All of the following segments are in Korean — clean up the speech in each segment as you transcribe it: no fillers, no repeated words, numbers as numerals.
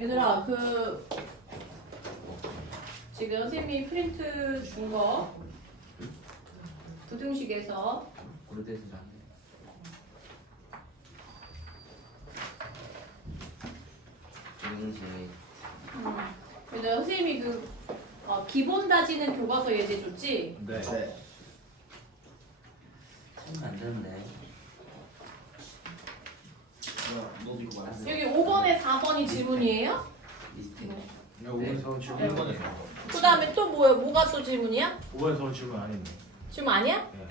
얘들아 지금 선생님이 프린트 준 거 부등식에서 골드에서 나왔네. 부등식. 얘들아 선생님이 기본 다지는 교과서 예제 줬지? 네. 하면 안 되는데. 너도 이거 많이 여기 5번에 4번이 질문이에요? 리스트. 네. 5번에서 질문 1번에 그 다음에 또 뭐가 또 질문이야? 5번에서 질문 안 했네. 질문 아니야? 네.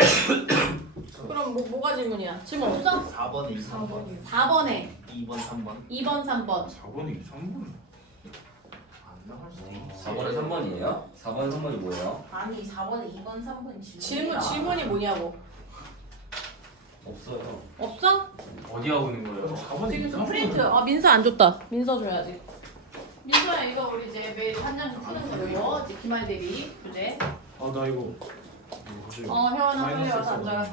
그럼 뭐가 질문이야? 질문 없어? 4번에 2, 3번 4번에 2번 3번 2번 3번 4번이 3번. 안 나갈 수도 네. 있어 4번에 3번이에요? 4번에 3번이 뭐예요? 아니 4번에 2번 3번 질문이야. 질문이 뭐냐고 없어요. 없어? 어디 하고 있는 거예요? 4번이 지금 프린트 민서 안 줬다 민서 줘야지 민서야 이거 우리 이제 매일 한 장씩 푸는 거예요 이제 기말 대비 주제 나 이거 갑자기 혜원아 빨리 마이너스 와서 앉아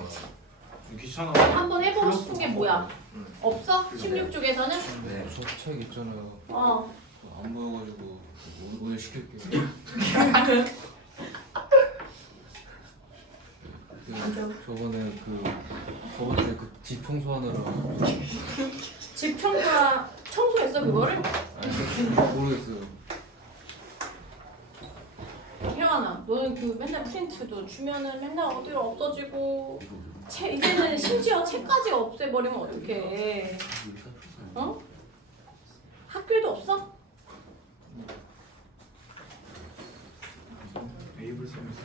귀찮아. 한번 해보고 싶은 게 뭐야? 없어? 16쪽에서는? 네. 저책 있잖아요. 안 보여가지고 오늘 시킬게요. 저번에 집 청소하느라 집 청소했어 그거를? 모르겠어요. 혜원아 너는 맨날 프린트도 주면은 맨날 어디로 없어지고 이제는 심지어 책까지 없애버리면 어떡해 어? 학교에도 없어? 웨이블 서비스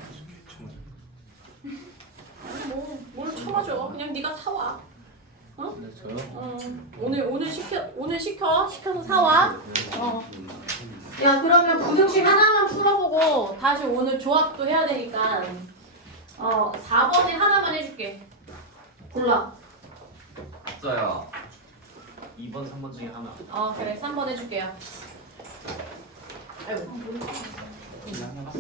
개처맞아. 뭘 쳐맞아 그냥 네가 사와 네, 저요? 오늘 시켜서 사와 야 그러면 부등식 하나만 풀어보고 다시 오늘 조합도 해야 되니까 4번에 하나만 해줄게 골라 없어요. 2번 3번 중에 하나 그래 3번 해줄게요 아이고 그냥 해봤어.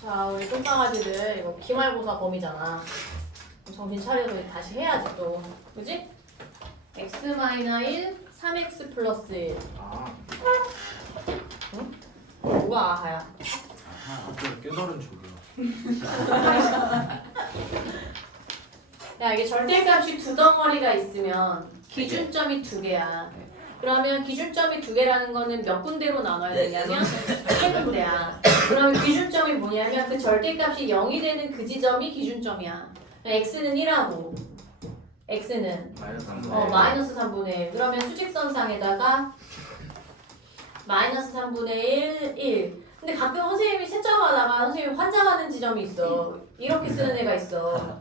자 우리 똥강아지들 이거 기말고사 범위잖아 정신 차려서 다시 해야지 또 그지? x-1 3x 플러스 1 응? 뭐가 아하야 갑자기 깨달은 척이야. 야 이게 절대값이 두 덩어리가 있으면 기준점이 두 개야. 그러면 기준점이 두 개라는 거는 몇 군데로 나눠야 되냐면 세 군데야. 그러면 기준점이 뭐냐면 그 절대값이 0이 되는 그 지점이 기준점이야. x는 1하고 x는 마이너스 3분의 1. 그러면 수직선상에다가 마이너스 3분의 1. 근데 가끔 선생님이 채점하다가 선생님이 환장하는 지점이 있어. 이렇게 쓰는 애가 있어.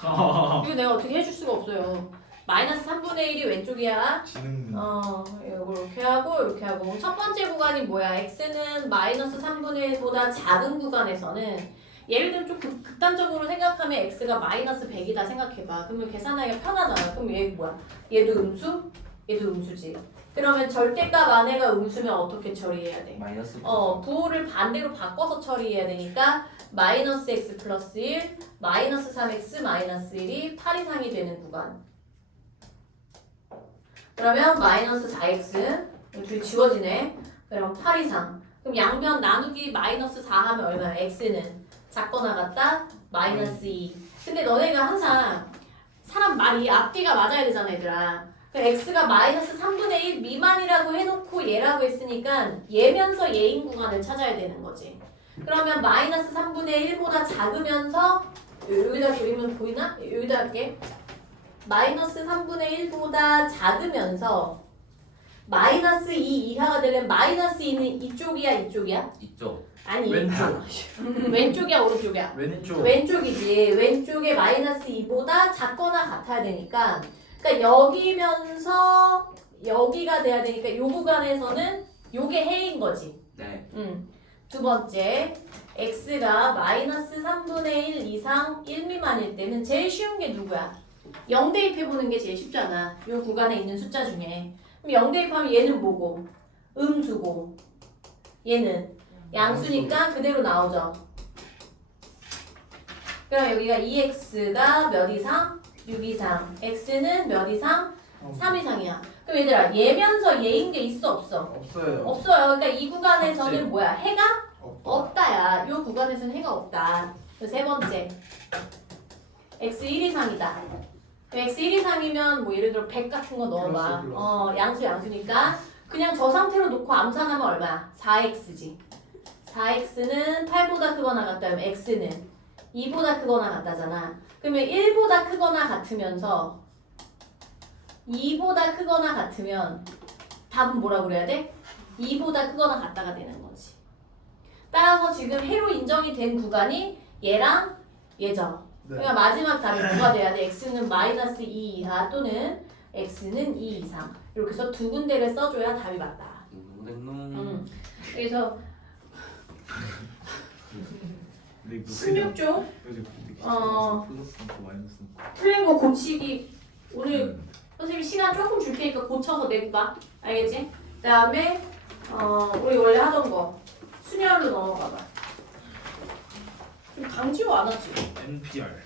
이거 내가 어떻게 해줄 수가 없어요. 마이너스 3분의 1이 왼쪽이야. 지능. 이렇게 하고 이렇게 하고. 그럼 첫 번째 구간이 뭐야? x는 마이너스 3분의 1보다 작은 구간에서는 예를 들면 좀 극단적으로 생각하면 x가 마이너스 100이다 생각해봐. 그러면 계산하기가 편하잖아. 그럼 얘 뭐야? 얘도 음수? 얘도 음수지. 그러면 절대값 안에가 음수면 어떻게 처리해야 돼? 마이너스. 부호를 반대로 바꿔서 처리해야 되니까 마이너스 x 플러스 1, 마이너스 3x 마이너스 1이 8 이상이 되는 구간. 그러면 마이너스 4x 둘이 지워지네. 그럼 8 이상. 그럼 양변 나누기 마이너스 4 하면 얼마야? x는 작거나 같다? 마이너스 2. 근데 너네가 항상 사람 말이 앞뒤가 맞아야 되잖아 얘들아. x가 마이너스 3분의 1 미만이라고 해놓고 얘라고 했으니까 얘면서 얘인 구간을 찾아야 되는 거지. 그러면 마이너스 3분의 1보다 작으면서 여기다 그리면 보이나? 여기다 할게. 마이너스 3분의 1보다 작으면서 마이너스 2 이하가 되면 마이너스 2는 이쪽이야 이쪽이야? 이쪽. 아니 왼쪽. 왼쪽이야 오른쪽이야? 왼쪽. 왼쪽이지. 왼쪽에 마이너스 2보다 작거나 같아야 되니까 그러니까 여기면서 여기가 돼야 되니까 이 구간에서는 요게 해인 거지. 네. 두 번째 x가 마이너스 3분의 1 이상 1 미만일 때는 제일 쉬운 게 누구야? 0 대입해보는 게 제일 쉽잖아. 이 구간에 있는 숫자 중에. 그럼 0 대입하면 얘는 뭐고? 음수고 얘는 양수니까 그대로 나오죠. 그럼 여기가 2x가 몇 이상? 6 이상. x는 몇 이상? 3 이상이야. 그럼 얘들아 얘면서 얘인 게 있어 없어? 없어요. 없어요. 그러니까 이 구간에서는 없지. 뭐야? 해가 없다. 없다야. 요 구간에서는 해가 없다. 그래서 세 번째. x 1 이상이다. x 1 이상이면 뭐 예를 들어 100 같은 거 넣어봐. 플러스. 양수니까 그냥 저 상태로 놓고 암산하면 얼마야? 4x지. 4x는 8보다 크거나 같다면 x는 2보다 크거나 같다잖아. 그러면 1보다 크거나 같으면서 2보다 크거나 같으면 답은 뭐라고 그래야 돼? 2보다 크거나 같다가 되는 거지. 따라서 지금 해로 인정이 된 구간이 얘랑 얘죠. 네. 그러니까 마지막 답이 뭐가 돼야 돼? x는 마이너스 2 이하 또는 x는 2 이상. 이렇게 해서 두 군데를 써줘야 답이 맞다. 그래서 근데 이거 그냥 16조 여기 플러스 넣고 마이너스 넣고. 틀린 거 고치기 오늘 선생님이 시간 조금 줄 테니까 고쳐서 내고 가. 알겠지? 그 다음에 우리 원래 하던 거 순열로 넘어가봐. 좀 강지호 안 하지? NPR.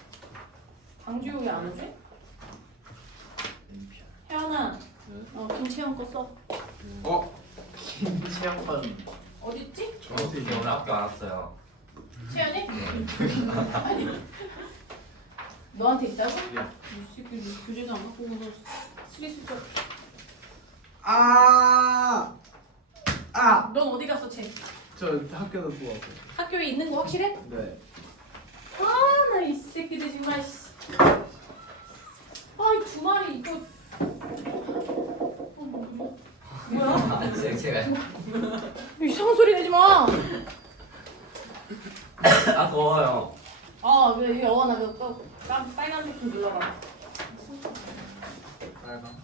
강지호 왜 안 하지? NPR. 혜연아 김채영 거 써. 체험관 어딨지? 저한테 저 오늘 학교 안 왔어요. 채연이? 아니 너한테 있다고? 이 새끼 교재도 안 갖고 오서 스리스적. 넌 어디 갔어, 쟤? 저 학교도 또 왔고. 학교에 있는 거 확실해? 네. 나 이 새끼들 정말 씨. 이 두 마리 이거 뭐야? 제가 이상한 소리 내지 마. 더워요. 왜 여원아 빨간색 좀 눌러봐. 빨강.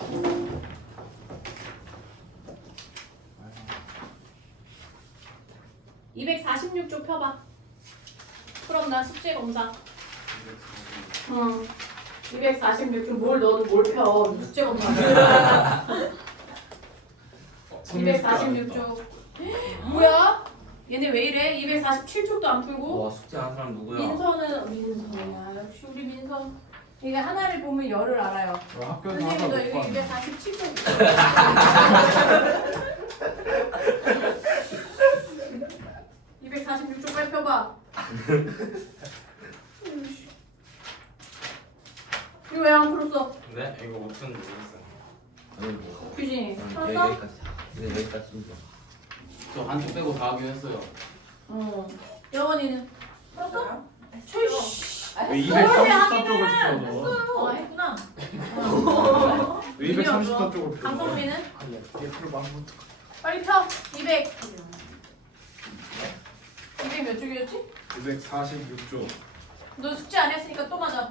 음. 246조 펴봐. 그럼 나 숙제 검사. 246조 뭘 넣어도 뭘 펴. 숙제 검사. 246조. 뭐야? 얘네 왜 이래? 247쪽도 안 풀고. 와 숙제한 사람 누구야? 민서야. 역시 우리 민서. 이게 하나를 보면 열을 알아요. 학교에서 선생님 하나 너 못 여기 봤는데. 246쪽 빨리 펴봐. 이거 왜 안 풀었어? 네? 이거 못 푸는 모르겠어요. 규진이 풀었어? 여기까지 좀 저 한쪽 빼고 다 하긴 했어요. 여원이는 풀었어? 최씨. 왜 서울대 234쪽을 하기는 펴서? 했구나. 왜 234쪽을 펴서? 강성민은 아니야. 얘를 망못. 빨리 펴. 200. 200 몇 쪽이었지? 246쪽. 너 숙제 안 했으니까 또 맞아.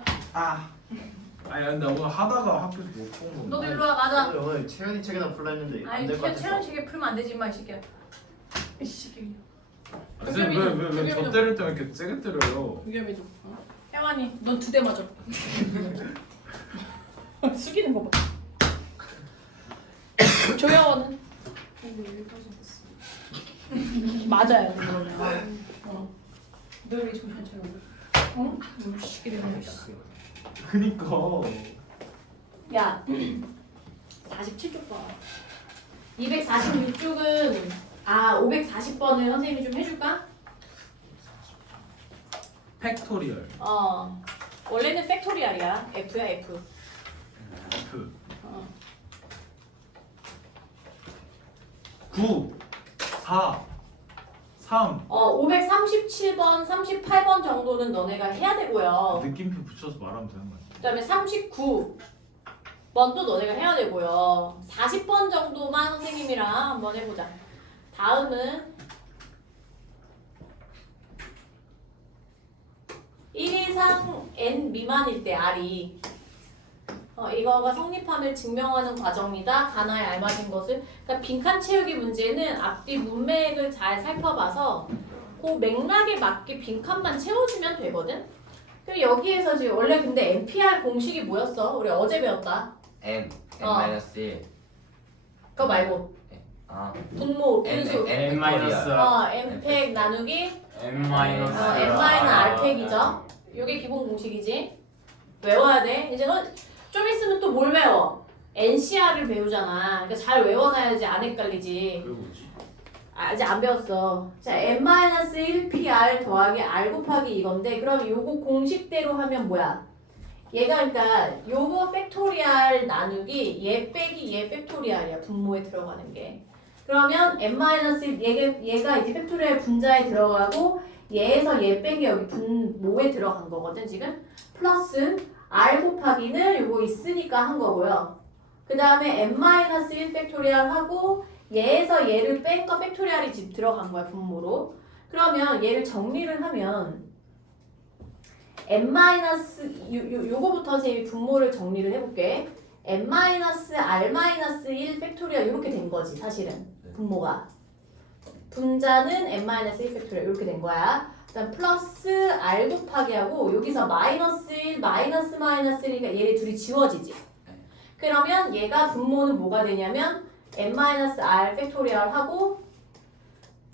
아니 근데 오늘 하다가 학교에서 못 푼 건데. 너도 일로 와 맞아. 오늘 채연이 책에다 풀라 했는데 아니 안될 것 같아서 체험 책에 풀면 안 되지 임마 이 새끼야. 이 새끼. 왜저 때릴 때 왜 이렇게 세게 때려요? 위험해져. 혜환이 넌 2대 맞아. 숙이는 거 봐. 조여원은 맞아야 돼 너는. 너왜 정신 차려? 뭐 시키는 거야. 그니까. 야, 47쪽 봐. 246쪽은 540번을 선생님이 좀 해줄까? 팩토리얼. 원래는 팩토리얼이야. F야 F. F. 어. 9 4 3 537번, 38번 정도는 너네가 해야 되고요. 느낌표 붙여서 말하면 되는 거지. 그다음에 39번도 너네가 해야 되고요. 40번 정도만 선생님이랑 한번 해보자. 다음은 1 이상 n 미만일 때 R이 이거가 성립함을 증명하는 과정이다. 가나에 알맞은 것을. 그러니까 빈칸 채우기 문제는 앞뒤 문맥을 잘 살펴봐서 그 맥락에 맞게 빈칸만 채워주면 되거든. 그리고 여기에서 지금 원래 근데 NPR 공식이 뭐였어? 우리 어제 배웠다. N 어. 마이너스 그거 말고 분모 분수. N 마이너스 n팩 나누기 N 마이너스 n 마이너스 100이죠? 이게 기본 공식이지? 외워야 돼. 이제 넌 좀 있으면 또 뭘 외워? NCR을 배우잖아. 그러니까 잘 외워놔야지 안 헷갈리지. 그게 뭐지? 아직 안 배웠어. 자, n-1pr 더하기 r 곱하기 이건데 그럼 요거 공식대로 하면 뭐야? 얘가 그러니까 요거 팩토리알 나누기 얘 빼기 얘 팩토리알이야. 분모에 들어가는 게. 그러면 n-1 얘가 이제 팩토리알 분자에 들어가고 얘에서 얘 뺀 게 여기 분모에 들어간 거거든 지금. 플러스 r 곱하기는 요거 있으니까 한 거고요. 그 다음에 n-1 팩토리알 하고 얘에서 얘를 뺀 거 팩토리알이 집 들어간 거야 분모로. 그러면 얘를 정리를 하면 요거부터 선생님이 분모를 정리를 해볼게. n-r-1 팩토리알 이렇게 된 거지 사실은 분모가. 분자는 n-1 팩토리알 이렇게 된 거야. 그다음 플러스 r 곱하기 하고 여기서 마이너스 1, 마이너스 1이니까 얘네 둘이 지워지지. 그러면 얘가 분모는 뭐가 되냐면 n-r 팩토리얼 하고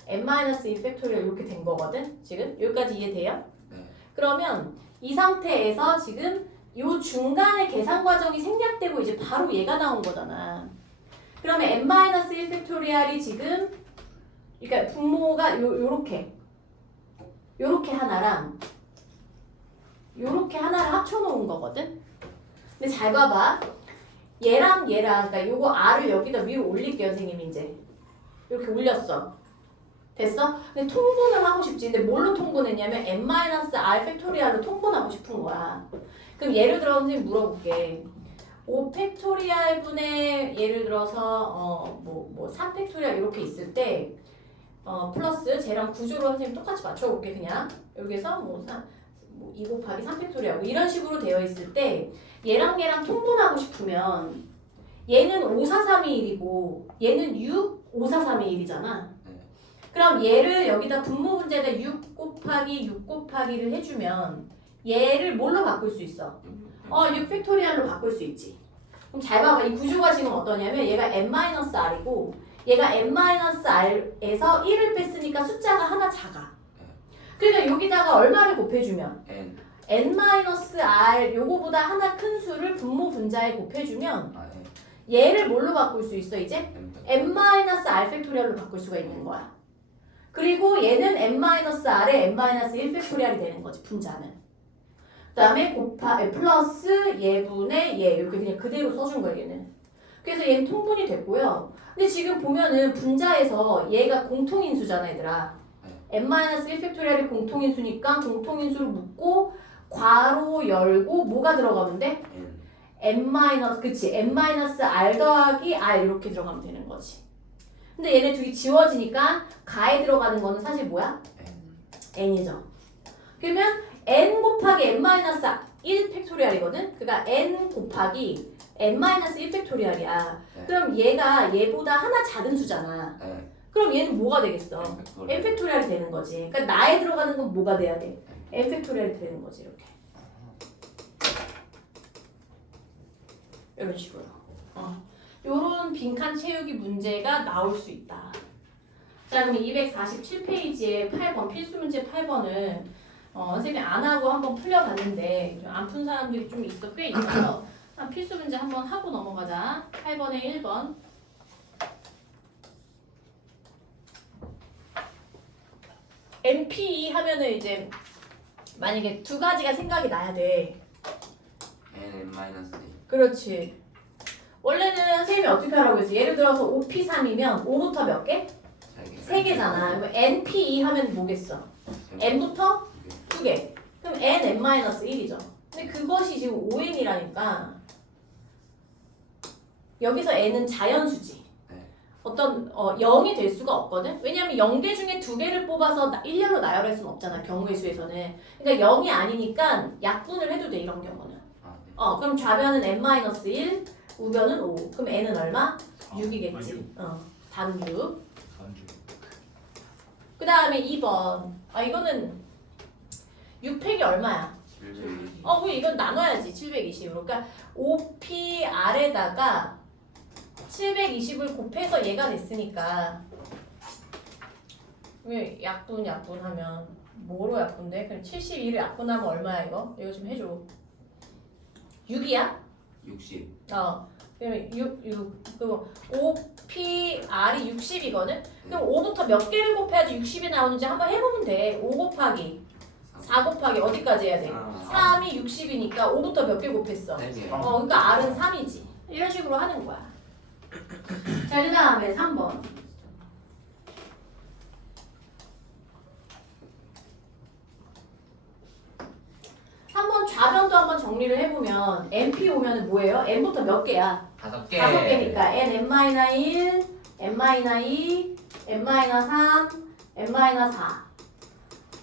n-1 팩토리얼 이렇게 된 거거든 지금. 여기까지 이해돼요? 네. 그러면 이 상태에서 지금 요 중간에 계산 과정이 생략되고 이제 바로 얘가 나온 거잖아. 그러면 n-1 팩토리얼이 지금 그러니까 분모가 요렇게 하나랑 요렇게 하나를 합쳐놓은 거거든. 근데 잘 봐봐. 얘랑 그러니까 요거 r을 여기다 위로 올릴게요 선생님이 이제. 이렇게 올렸어. 됐어? 근데 통분을 하고 싶지. 근데 뭘로 통분했냐면 n-r 팩토리얼로 통분하고 싶은 거야. 그럼 예를 들어 선생님 물어볼게. 5 팩토리얼 분의 예를 들어서 3 팩토리얼 이렇게 있을 때 플러스 쟤랑 구조로 선생님 똑같이 맞춰볼게 그냥. 여기서 2 곱하기 3 팩토리얼 뭐 이런 식으로 되어 있을 때 얘랑 통분하고 싶으면 얘는 5, 4, 3, 2, 1이고 얘는 6, 5, 4, 3, 2, 1이잖아. 그럼 얘를 여기다 분모 문제에다 6 곱하기 6 곱하기를 해주면 얘를 뭘로 바꿀 수 있어? 6 팩토리얼로 바꿀 수 있지. 그럼 잘 봐봐. 이 구조가 지금 어떠냐면 얘가 n-r이고 얘가 n-r에서 1을 뺐으니까 숫자가 하나 작아. 그러니까 여기다가 얼마를 곱해주면 n-r 요거보다 하나 큰 수를 분모 분자에 곱해주면 얘를 뭘로 바꿀 수 있어 이제? n-r 팩토리얼로 바꿀 수가 있는 거야. 그리고 얘는 n-r에 n-1 팩토리얼이 되는 거지 분자는. 그 다음에 플러스 얘분의 얘 이렇게 그냥 그대로 써준 거야 얘는. 그래서 얘는 통분이 됐고요. 근데 지금 보면은 분자에서 얘가 공통인수잖아 얘들아. n-1 팩토리얼이 공통인수니까 공통인수를 묶고 괄호 열고 뭐가 들어가면 돼? 그치 n-r 더하기 r 이렇게 들어가면 되는 거지. 근데 얘네 둘이 지워지니까 가에 들어가는 거는 사실 뭐야? n이죠. 그러면 n 곱하기 n-1 팩토리얼이거든? 그러니까 n 곱하기 n-1 팩토리얼이야. 그럼 얘가 얘보다 하나 작은 수잖아. 그럼 얘는 뭐가 되겠어? n 팩토리얼이 되는 거지. 그러니까 나에 들어가는 건 뭐가 돼야 돼? n 팩토리얼이 되는 거지 이렇게. 이런 식으로. 요런 빈칸 채우기 문제가 나올 수 있다. 자 그럼 247페이지에 8번 필수 문제 8번은 선생님이 안 하고 한번 풀려봤는데 안 푼 사람들이 좀 있어 꽤 있어서 필수 문제 한번 하고 넘어가자. 8번에 1번. NPE 하면은 이제 만약에 두 가지가 생각이 나야 돼. n-1 그렇지. 원래는 선생님이 어떻게 하라고 했어? 예를 들어서 5P3이면 5부터 몇 개? 3개잖아. 그럼 NPE 하면 뭐겠어? N부터 2개. 그럼 N-1이죠. 근데 그것이 지금 5N이라니까 여기서 N은 자연수지. 어떤 0이 될 수가 없거든. 왜냐면 0개 중에 2개를 뽑아서 일렬로 나열할 수는 없잖아. 경우의 수에서는. 그러니까 0이 아니니까 약분을 해도 돼 이런 경우는. 그럼 좌변은 n-1, 우변은 5. 그럼 n은 얼마? 6이겠지. 단 6. 그 다음에 2번. 이거는 6팩이 얼마야? 그럼 이건 나눠야지. 720으로. 그러니까 5PR에다가 720을 곱해서 얘가 됐으니까 왜 약분하면 뭐로 약분돼? 그럼 72를 약분하면 얼마야 이거? 이거 좀 해줘. 6이야? 60. 그러면 6. 그리고 5PR이 60이거든? 그럼 5부터 몇 개를 곱해야지 60이 나오는지 한번 해보면 돼. 5 곱하기 4 곱하기 어디까지 해야 돼? 3이 60이니까 5부터 몇 개 곱했어? 4개. 그러니까 R은 3이지. 이런 식으로 하는 거야. 자, 그 다음에 3번. 3번 좌변도 한번 정리를 해보면 NP 오면은 뭐예요? N부터 몇 개야? 5개. 5개니까 N, N-1, N-2, N-3, N-4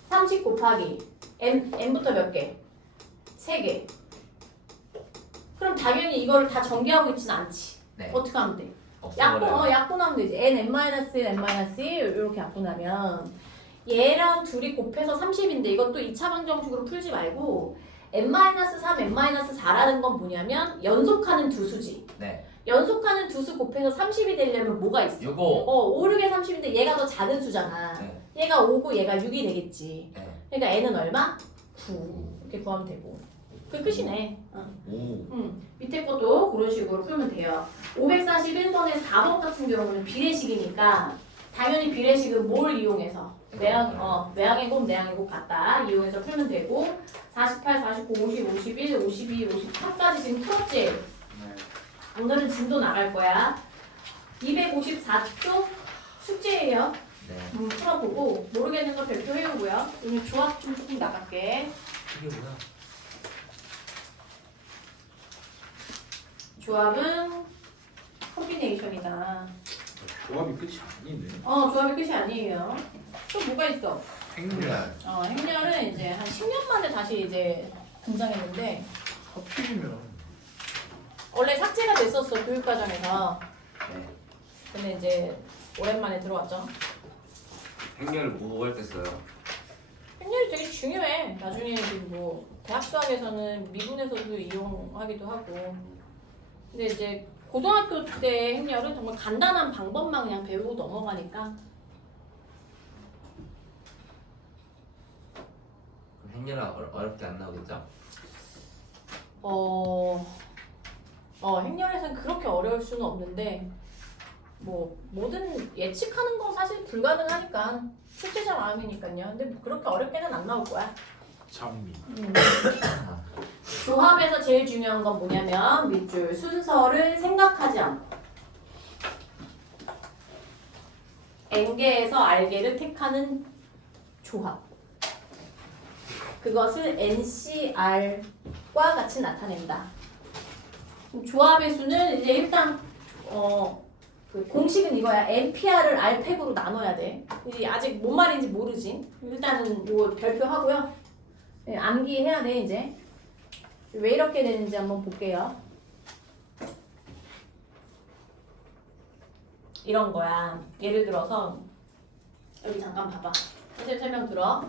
30 곱하기 N부터 몇 개? 3개. 그럼 당연히 이거를 다 전개하고 있진 않지. 네. 어떻게 하면 돼? 없애버려요. 약분하면 되지. N, N-1, N-1 이렇게 약분하면 얘랑 둘이 곱해서 30인데 이것도 2차 방정식으로 풀지 말고 N-3, N-4라는 건 뭐냐면 연속하는 두 수지. 네. 연속하는 두 수 곱해서 30이 되려면 뭐가 있어? 6, 5, 6에 30인데 얘가 더 작은 수잖아. 네. 얘가 5고 얘가 6이 되겠지. 네. 그러니까 N은 얼마? 9 이렇게 구하면 되고. 그게 끝이네. 5. 밑에 것도 그런 식으로 풀면 돼요. 541번에 4번 같은 경우는 비례식이니까 당연히 비례식은 뭘 이용해서? 내항의 곱, 내항의 곱 같다. 이용해서 풀면 되고 48, 49, 50, 51, 52, 54까지 지금 풀었지? 네. 오늘은 진도 나갈 거야. 254쪽 숙제예요. 네. 풀어보고 모르겠는 거 별표 해오고요. 오늘 조합 좀 조금 나갈게. 이게 뭐야? 조합은 콤비네이션이다. 조합이 끝이 아니네. 조합이 끝이 아니에요. 또 뭐가 있어? 행렬. 행렬은 이제 한 10년 만에 다시 이제 등장했는데 하필이면. 원래 삭제가 됐었어 교육과정에서. 네. 근데 이제 오랜만에 들어왔죠. 행렬을 뭐 할 때 써요? 행렬이 되게 중요해. 나중에 뭐 대학 수학에서는 미분에서도 이용하기도 하고. 근데 이제 고등학교 때 행렬은 정말 간단한 방법만 그냥 배우고 넘어가니까. 그럼 행렬은 어렵게 안 나오겠죠? 행렬에서는 그렇게 어려울 수는 없는데 뭐 뭐든 예측하는 건 사실 불가능하니까 출제자 마음이니까요. 근데 뭐 그렇게 어렵게는 안 나올 거야. 장미. 조합에서 제일 중요한 건 뭐냐면 밑줄 순서를 생각하지 않고 N개에서 R개를 택하는 조합. 그것을 NCR과 같이 나타낸다. 조합의 수는 이제 일단 그 공식은 이거야. NPR을 R팩으로 나눠야 돼. 이제 아직 뭔 말인지 모르지. 일단은 이거 별표하고요. 네, 암기해야 돼 이제. 왜 이렇게 되는지 한번 볼게요. 이런 거야. 예를 들어서 여기 잠깐 봐봐. 선생님 설명 들어.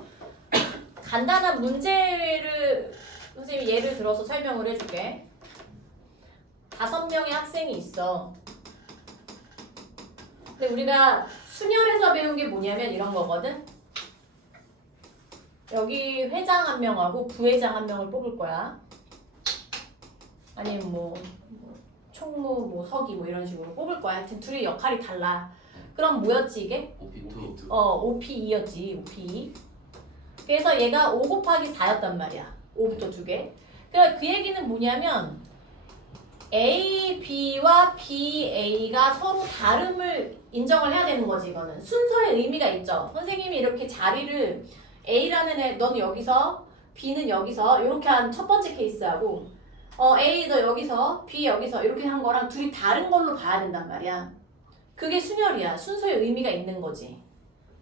간단한 문제를 선생님이 예를 들어서 설명을 해줄게. 5명의 학생이 있어. 근데 우리가 순열에서 배운 게 뭐냐면 이런 거거든. 여기 회장 한 명하고 부회장 한 명을 뽑을 거야. 아니면 뭐 총무, 뭐 서기 뭐 이런 식으로 뽑을 거야. 하여튼 둘이 역할이 달라. 그럼 뭐였지 이게? OP2. OP2였지. OP2. 그래서 얘가 5 곱하기 4였단 말이야. 5부터 2개. 그러니까 그 얘기는 뭐냐면 A, B와 B, A가 서로 다름을 인정을 해야 되는 거지. 이거는 순서의 의미가 있죠. 선생님이 이렇게 자리를 A라는 애, 넌 여기서, B는 여기서 이렇게 한 첫 번째 케이스하고 A 너 여기서, B 여기서 이렇게 한 거랑 둘이 다른 걸로 봐야 된단 말이야. 그게 순열이야. 순서의 의미가 있는 거지.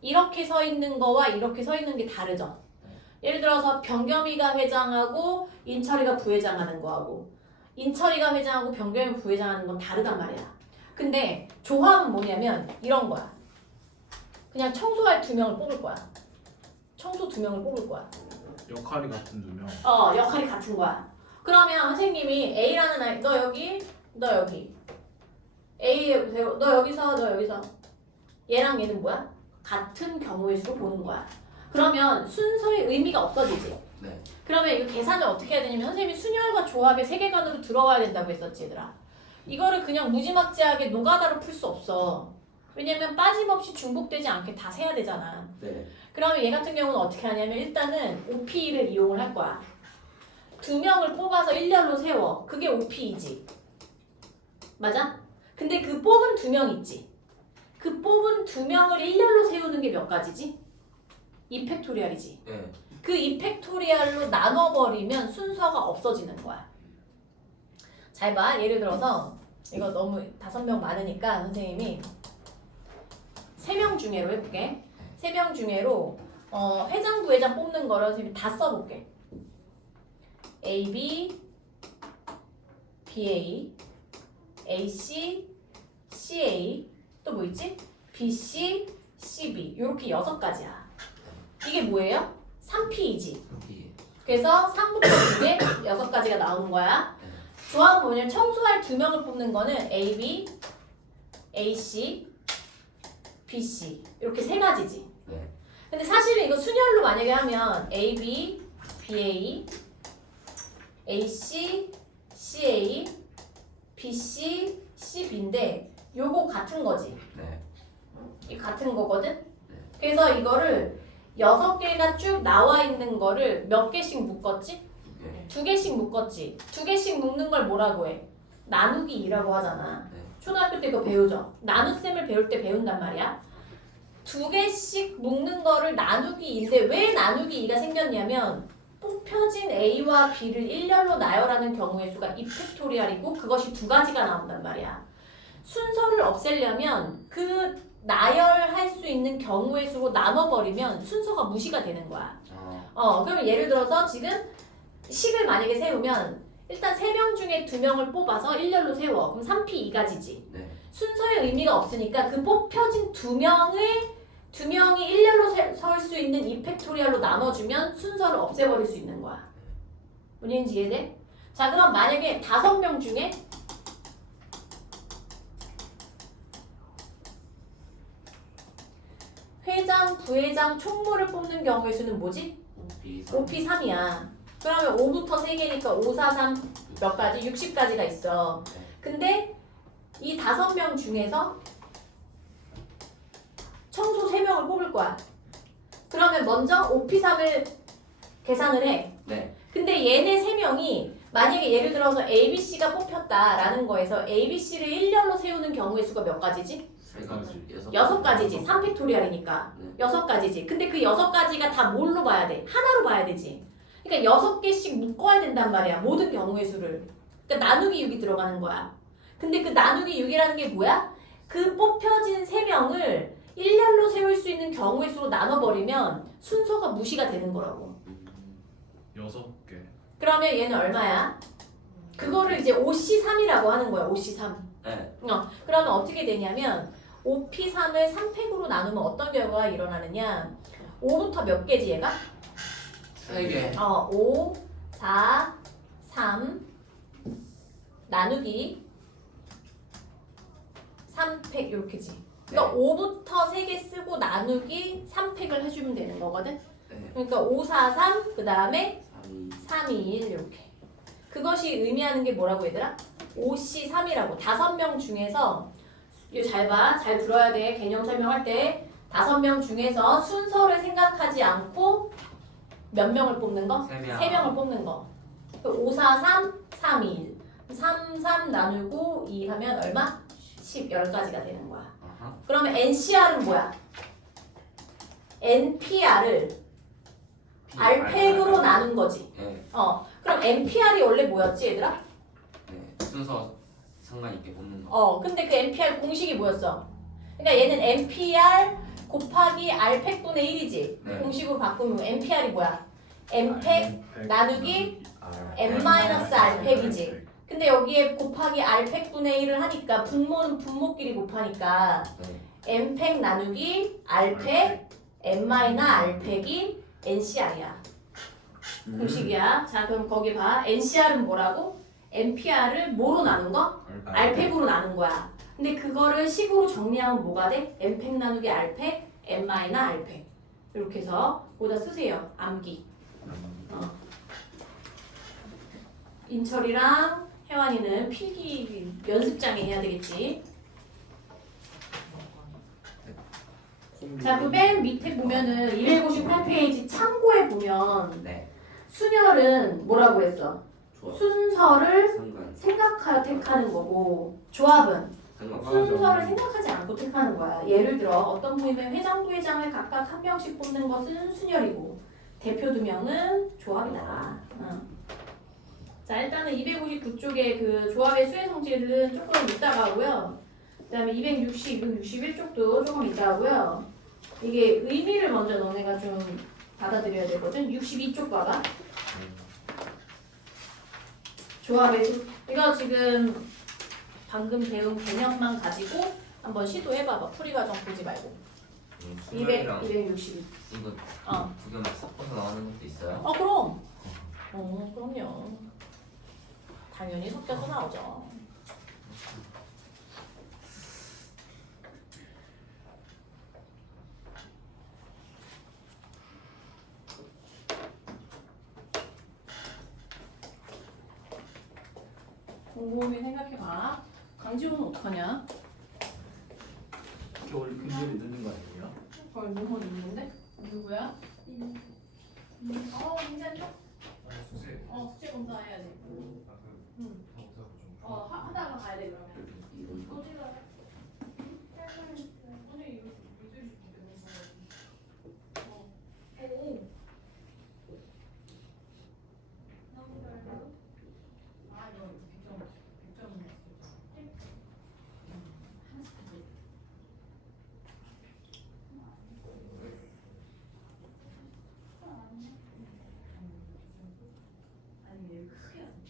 이렇게 서 있는 거와 이렇게 서 있는 게 다르죠. 예를 들어서 병겸이가 회장하고 인철이가 부회장하는 거하고 인철이가 회장하고 병겸이 부회장하는 건 다르단 말이야. 근데 조합은 뭐냐면 이런 거야. 그냥 청소할 2명을 뽑을 거야. 청소 2명을 뽑을 거야. 역할이 같은 2명. 역할이 같은 거야. 그러면 선생님이 A라는 아이, 너 여기, 너 여기. A, 너 여기서, 너 여기서. 얘랑 얘는 뭐야? 같은 경우의 수로 보는 거야. 그러면 순서의 의미가 없어지지. 네. 그러면 이거 계산을 어떻게 해야 되냐면 선생님이 순열과 조합의 세계관으로 들어와야 된다고 했었지 얘들아. 이거를 그냥 무지막지하게 노가다로 풀 수 없어. 왜냐면 빠짐없이 중복되지 않게 다 세야 되잖아. 네. 그러면 얘 같은 경우는 어떻게 하냐면 일단은 OP를 이용을 할 거야. 2명을 뽑아서 일렬로 세워. 그게 OP이지. 맞아? 근데 그 뽑은 2명 있지. 그 뽑은 2명을 일렬로 세우는 게 몇 가지지? 2팩토리얼이지. 네. 그 2팩토리얼로 나눠버리면 순서가 없어지는 거야. 잘 봐. 예를 들어서 이거 너무 5명 많으니까 선생님이 3명 중에로 해볼게. 3명 중에로 회장, 부회장 뽑는 거를 선생님이 다 써볼게. A, B, B, A, A, C, C, A 또 뭐 있지? B, C, C, B 이렇게 6가지야. 이게 뭐예요? 3P이지. 여기 그래서 3부터 2개 6가지가 나오는 거야. 조합은 뭐냐면 청소할 2명을 뽑는 거는 A, B, A, C, B, C 이렇게 3가지지. 네. 근데 사실은 이거 순열로 만약에 하면 A, B, B, A, A, C, C, A, B, C, C, B인데 요거 같은 거지. 네. 이 같은 거거든. 그래서 이거를 6개가 쭉 나와 있는 거를 몇 개씩 묶었지? 네. 2개씩 묶었지. 2개씩 묶는 걸 뭐라고 해? 나누기 2라고 하잖아. 네. 초등학교 때 그거 배우죠? 나눗셈을 배울 때 배운단 말이야. 2개씩 묶는 거를 나누기 2인데 왜 나누기 2가 생겼냐면 뽑혀진 A와 B를 일렬로 나열하는 경우의 수가 2팩토리얼이고 그것이 2가지가 나온단 말이야. 순서를 없애려면 그 나열할 수 있는 경우의 수로 나눠버리면 순서가 무시가 되는 거야. 그러면 예를 들어서 지금 식을 만약에 세우면 일단 3명 중에 2명을 뽑아서 일렬로 세워. 그럼 3P 2가지지. 네. 순서의 의미가 없으니까 그 뽑혀진 2명이 일렬로 설 수 있는 2팩토리얼로 나눠주면 순서를 없애버릴 수 있는 거야. 뭔지 이해돼? 자, 그럼 만약에 5명 중에 회장, 부회장, 총무를 뽑는 경우의 수는 뭐지? OP 3이야. 그러면 5부터 3개니까 5, 4, 3 몇 가지? 60가지가 있어. 근데 이 5명 중에서 청소 3명을 뽑을 거야. 그러면 먼저 OP 3을 계산을 해. 네. 근데 얘네 3명이 만약에 예를 들어서 ABC가 뽑혔다라는 거에서 ABC를 일렬로 세우는 경우의 수가 몇 가지지? 6가지지. 3팩토리얼이니까. 네. 6가지지. 근데 그 6가지가 다 뭘로 봐야 돼? 하나로 봐야 되지. 그러니까 6개씩 묶어야 된단 말이야. 모든 경우의 수를. 그러니까 나누기 6이 들어가는 거야. 근데 그 나누기 6이라는 게 뭐야? 그 뽑혀진 3명을 일렬로 세울 수 있는 경우의 수로 나눠버리면 순서가 무시가 되는 거라고. 6개. 그러면 얘는 얼마야? 그거를 이제 OC3이라고 하는 거야. OC3. 네. 그러면 어떻게 되냐면 OP3을 3팩으로 나누면 어떤 결과가 일어나느냐? 5부터 몇 개지 얘가? 3개 5, 4, 3 나누기 3팩 이렇게지. 그러니까 5부터 3개 쓰고 나누기 3팩을 해주면 되는 거거든. 네. 그러니까 5, 4, 3 그 다음에 3, 3, 2, 1 이렇게. 그것이 의미하는 게 뭐라고 얘들아? OC3이라고. 5명 중에서 이거 잘 봐. 잘 들어야 돼. 개념 설명할 때 5명 중에서 순서를 생각하지 않고 몇 명을 뽑는 거? 3명. 3명을 뽑는 거. 5, 4, 3, 3, 2, 1. 3, 3 나누고 2 하면 얼마? 10, 10가지가 되는 거야. 그러면 NCR은 뭐야? NPR을 R팩으로 나눈 거지. 네. 그럼 NPR이 원래 뭐였지 얘들아? 네. 순서 상관 있게 뽑는 거. 근데 그 NPR 공식이 뭐였어? 그러니까 얘는 NPR 곱하기 R팩분의 1이지. 네. 공식으로 바꾸면 NPR이 뭐야? N팩 나누기 N-R팩이지. 근데 여기에 곱하기 R팩분의 1을 하니까 분모는 분모끼리 곱하니까 네. N팩 나누기 R팩 N-R팩이 NCR이야. 공식이야. 자, 그럼 거기 봐. NCR은 뭐라고? NPR을 뭐로 나눈 거? R팩으로 나눈 거야. 근데 그거를 식으로 정리하면 뭐가 돼? N팩 나누기 R팩, N-R팩. 이렇게 해서 거기다 쓰세요. 암기. 인철이랑 혜환이는 필기 연습장에 해야 되겠지. 자, 그 맨 밑에 보면은 258페이지 참고에 보면 네. 순열은 뭐라고 했어? 좋아. 순서를 상관. 생각하여 택하는 거고 조합은 상관. 순서를 생각하지 않고 택하는 거야. 예를 들어 어떤 모임의 회장, 부회장을 각각 한 명씩 뽑는 것은 순열이고 대표 2명은 조합이다. 자, 일단은 259쪽의 그 조합의 수혜 성질은 조금 이따가 하고요. 그 다음에 260, 261쪽도 조금 이따 하고요. 이게 의미를 먼저 너네가 좀 받아들여야 되거든. 62쪽 봐봐. 조합의 수. 이거 지금 방금 배운 개념만 가지고 한번 시도해봐봐. 풀이 과정 보지 말고. 200이랑 262. 이거 어. 두 개 막 섞어서 나오는 것도 있어요? 그럼. 그럼요. 당연히 섞여서 나오죠. 곰곰이 생각해봐. 강지호는 어떡하냐? 겨울 근절이 늦는 거 아니에요? 누구 있는데? 누구야? 민찬이? 숙제 검사해야지. 하다가 가야 돼 그러면. 어디 가래? 오늘 이거 물들이 숙제 검사. 오. 아 이거 100점 아니 얘 크게 안 돼.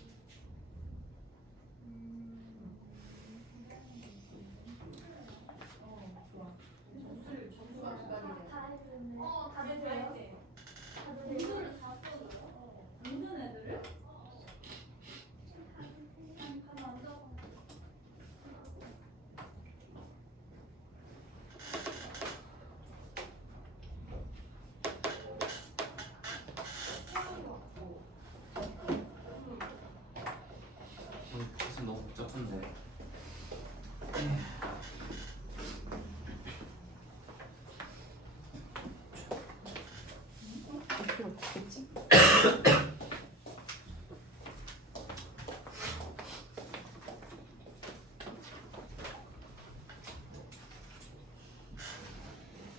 좋아. 점수가 각각이네. 다 됐어요. 점수를 다 써줘요. 있는 애들을? 무슨 너무 복잡한데. 필요 없겠지?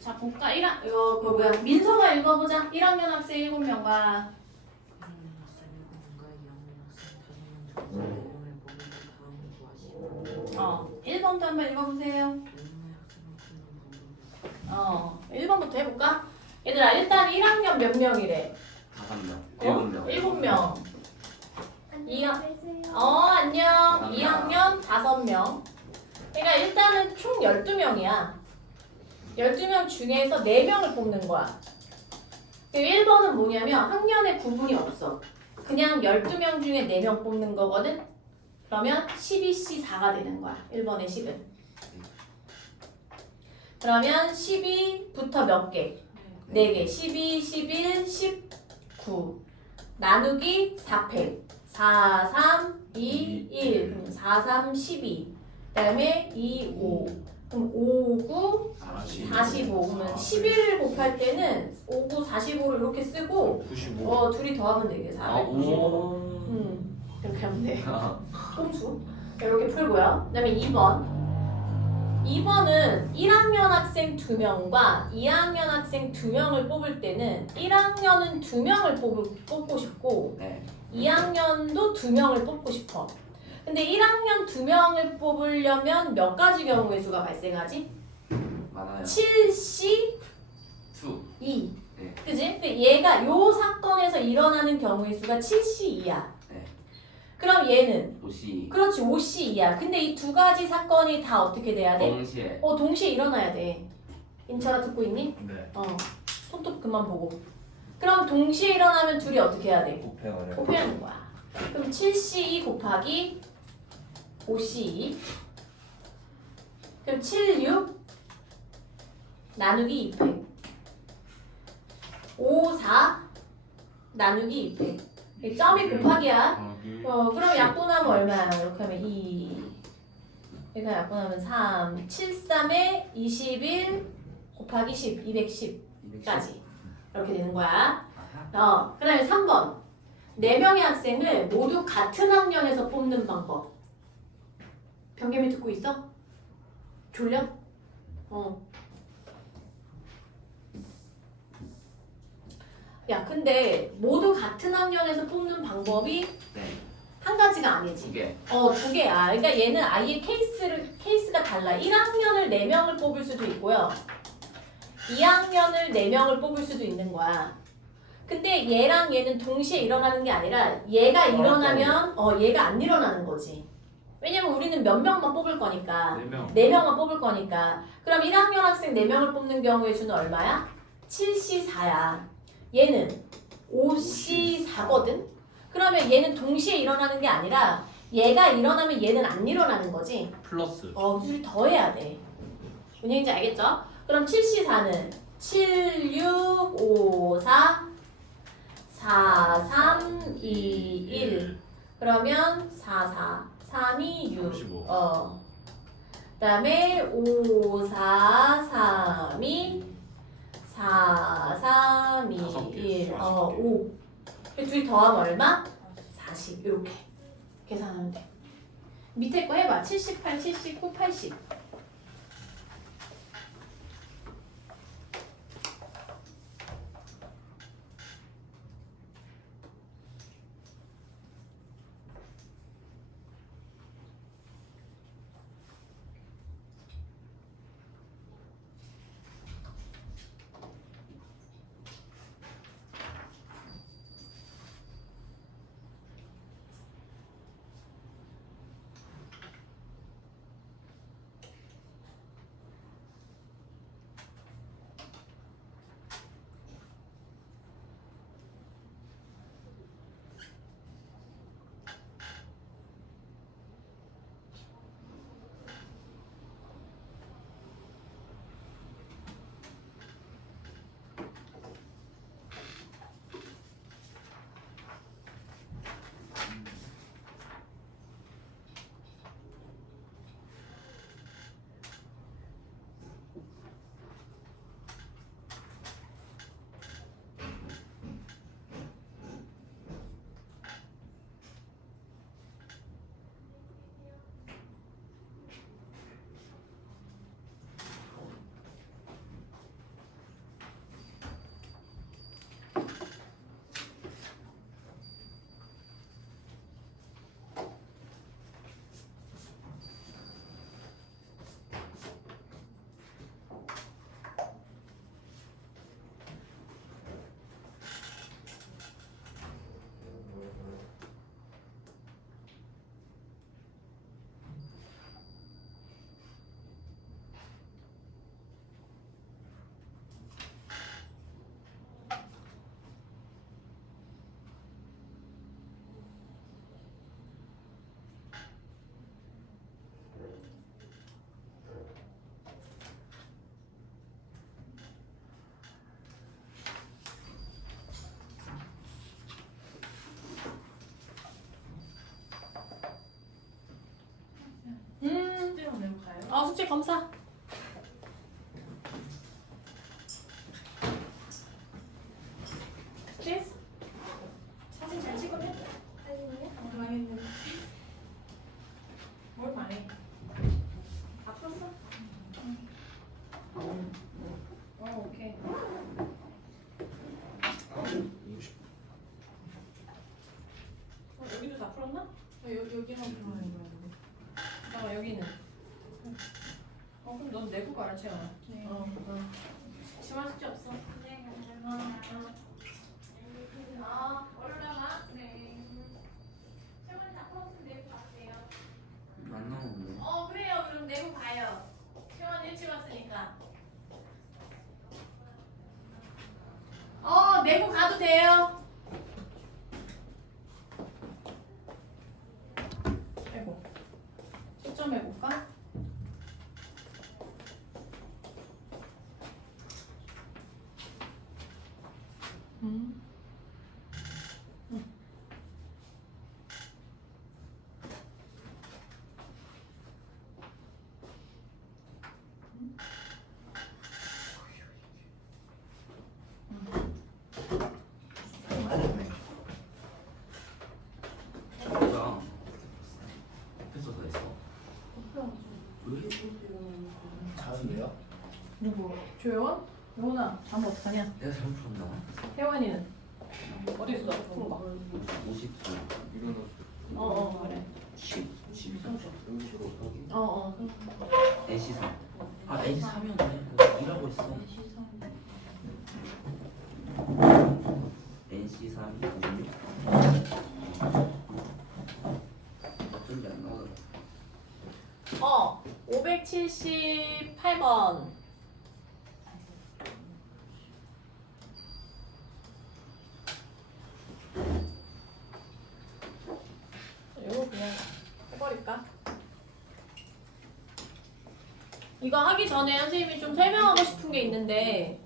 자, 볼까? 이거 그 뭐야? 민서가 읽어보자. 1학년 학생 7명과 1번도 한번 읽어보세요. 1번부터 해볼까? 얘들아, 일단 1학년 몇 명이래? 5명. 7명. 7명. 안녕. 2학년 5명. 그러니까 일단은 총 12명이야. 12명 중에서 4명을 뽑는 거야. 1번은 뭐냐면 학년에 구분이 없어. 그냥 12명 중에 4명 뽑는 거거든. 그러면 12C4가 되는 거야. 1번의 10은. 그러면 12부터 몇 개? 4개. 12, 11, 19. 나누기 4패. 4, 3, 2, 1. 그럼 4, 3, 12. 그 다음에 2, 5. 그럼 5, 9, 45. 그러면 11 곱할 때는 5, 9, 45를 이렇게 쓰고 95. 둘이 더하면 되게 495. 이렇게 하면 돼. 꼼수. 이렇게 풀고요. 그 다음에 2번. 2번은 1학년 학생 2명과 2학년 학생 2명을 뽑을 때는 1학년은 2명을 뽑고 싶고 네. 2학년도 2명을 뽑고 싶어. 근데 1학년 2명을 뽑으려면 몇 가지 경우의 수가 발생하지? 많아요. 7C 2. 네. 그지? 근데 얘가 요 사건에서 일어나는 경우의 수가 7C2야. 네. 그럼 얘는? 도시. 그렇지, 5C2야. 근데 이 두 가지 사건이 다 어떻게 돼야 돼? 동시에. 동시에 일어나야 돼. 인철아 듣고 있니? 네. 손톱 그만 보고. 그럼 동시에 일어나면 둘이 어떻게 해야 돼? 곱해버려. 곱하는 거야. 그럼 7C2 곱하기 5C2. 그럼 7, 6 나누기 2패. 5, 4 나누기 2패. 점이 곱하기야. 그럼 약분하면 얼마야? 이렇게 하면 2. 그러니까 약분하면 3. 7, 3에 21 곱하기 10. 210까지. 이렇게 되는 거야. 그 다음에 3번. 4명의 학생을 모두 같은 학년에서 뽑는 방법. 변개미 듣고 있어? 졸려? 야, 근데 모두 같은 학년에서 뽑는 방법이 네. 한 가지가 아니지. 두 개. 두 개야. 그러니까 얘는 아예 케이스가 달라. 1학년을 4명을 뽑을 수도 있고요. 2학년을 4명을 뽑을 수도 있는 거야. 근데 얘랑 얘는 동시에 일어나는 게 아니라 얘가 일어나면 얘가 안 일어나는 거지. 왜냐면 우리는 몇 명만 뽑을 거니까. 4명. 4명만 뽑을 거니까. 그럼 1학년 학생 4명을 뽑는 경우의 수는 얼마야? 7C4야. 얘는 5C4거든? 그러면 얘는 동시에 일어나는 게 아니라 얘가 일어나면 얘는 안 일어나는 거지. 플러스. 둘이 더해야 돼. 뭔 얘기인지 알겠죠? 그럼 7C4는 7, 6, 5, 4, 4, 3, 2, 1. 그러면 4, 4, 3, 2, 6. 35. 그 다음에 5, 4, 3, 2, 4, 3, 2, 다섯 개, 1. 40개. 5. 둘이 더하면 얼마? 40. 이렇게 계산하면 돼. 밑에 거 해봐. 78, 79, 80. 숙제로 내고 가요? 숙제 검사. 됐어? 사진 잘 찍었네? 망했네. 뭘 말해? 다 풀었어? 오케이. 여기도 다 풀었나? 여기만 들어가는 거였는데. 잠깐 여기는. 그럼 넌 내고 가라 채원아. 네. 심한 숙제 없어. 네. 올라가. 네. 채원이 다 풀었으면 내고 가세요. 안 나오는데. 그래요. 그럼 내고 가요. 채원 일찍 왔으니까. 내고 가도 돼요. 아이고. 채점해볼까? 뭐야? 앞에서 다 했어. 잘하는데요? 누구? 조혜원? 요원아 잠 어떡하냐? 내가 잘못 풀었나? 혜원이는? 어디 있어? 푼 거. 50초. 그래. 13초. 어어. NC 3. 아 NC 3이었네. 일하고 있어. NC 3이 96. 어쩐지 안 나오더라. 578번. 이거 그냥 해버릴까? 이거 하기 전에 선생님이 좀 설명하고 싶은 게 있는데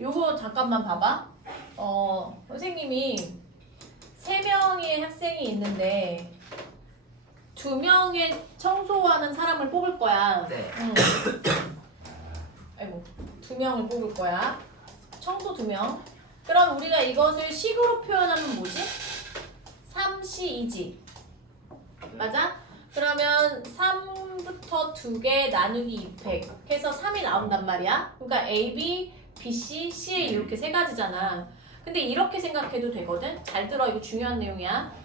요거 잠깐만 봐봐. 선생님이 3명의 학생이 있는데 2명의 청소하는 사람을 뽑을 거야. 네. 응. 아이고, 2명을 뽑을 거야. 청소 2명. 그럼 우리가 이것을 식으로 표현하면 뭐지? 3C2지. 맞아? 그러면 3부터 2개 나누기 200 해서 3이 나온단 말이야. 그러니까 A, B, B, C, C 이렇게 3가지잖아. 근데 이렇게 생각해도 되거든? 잘 들어, 이거 중요한 내용이야.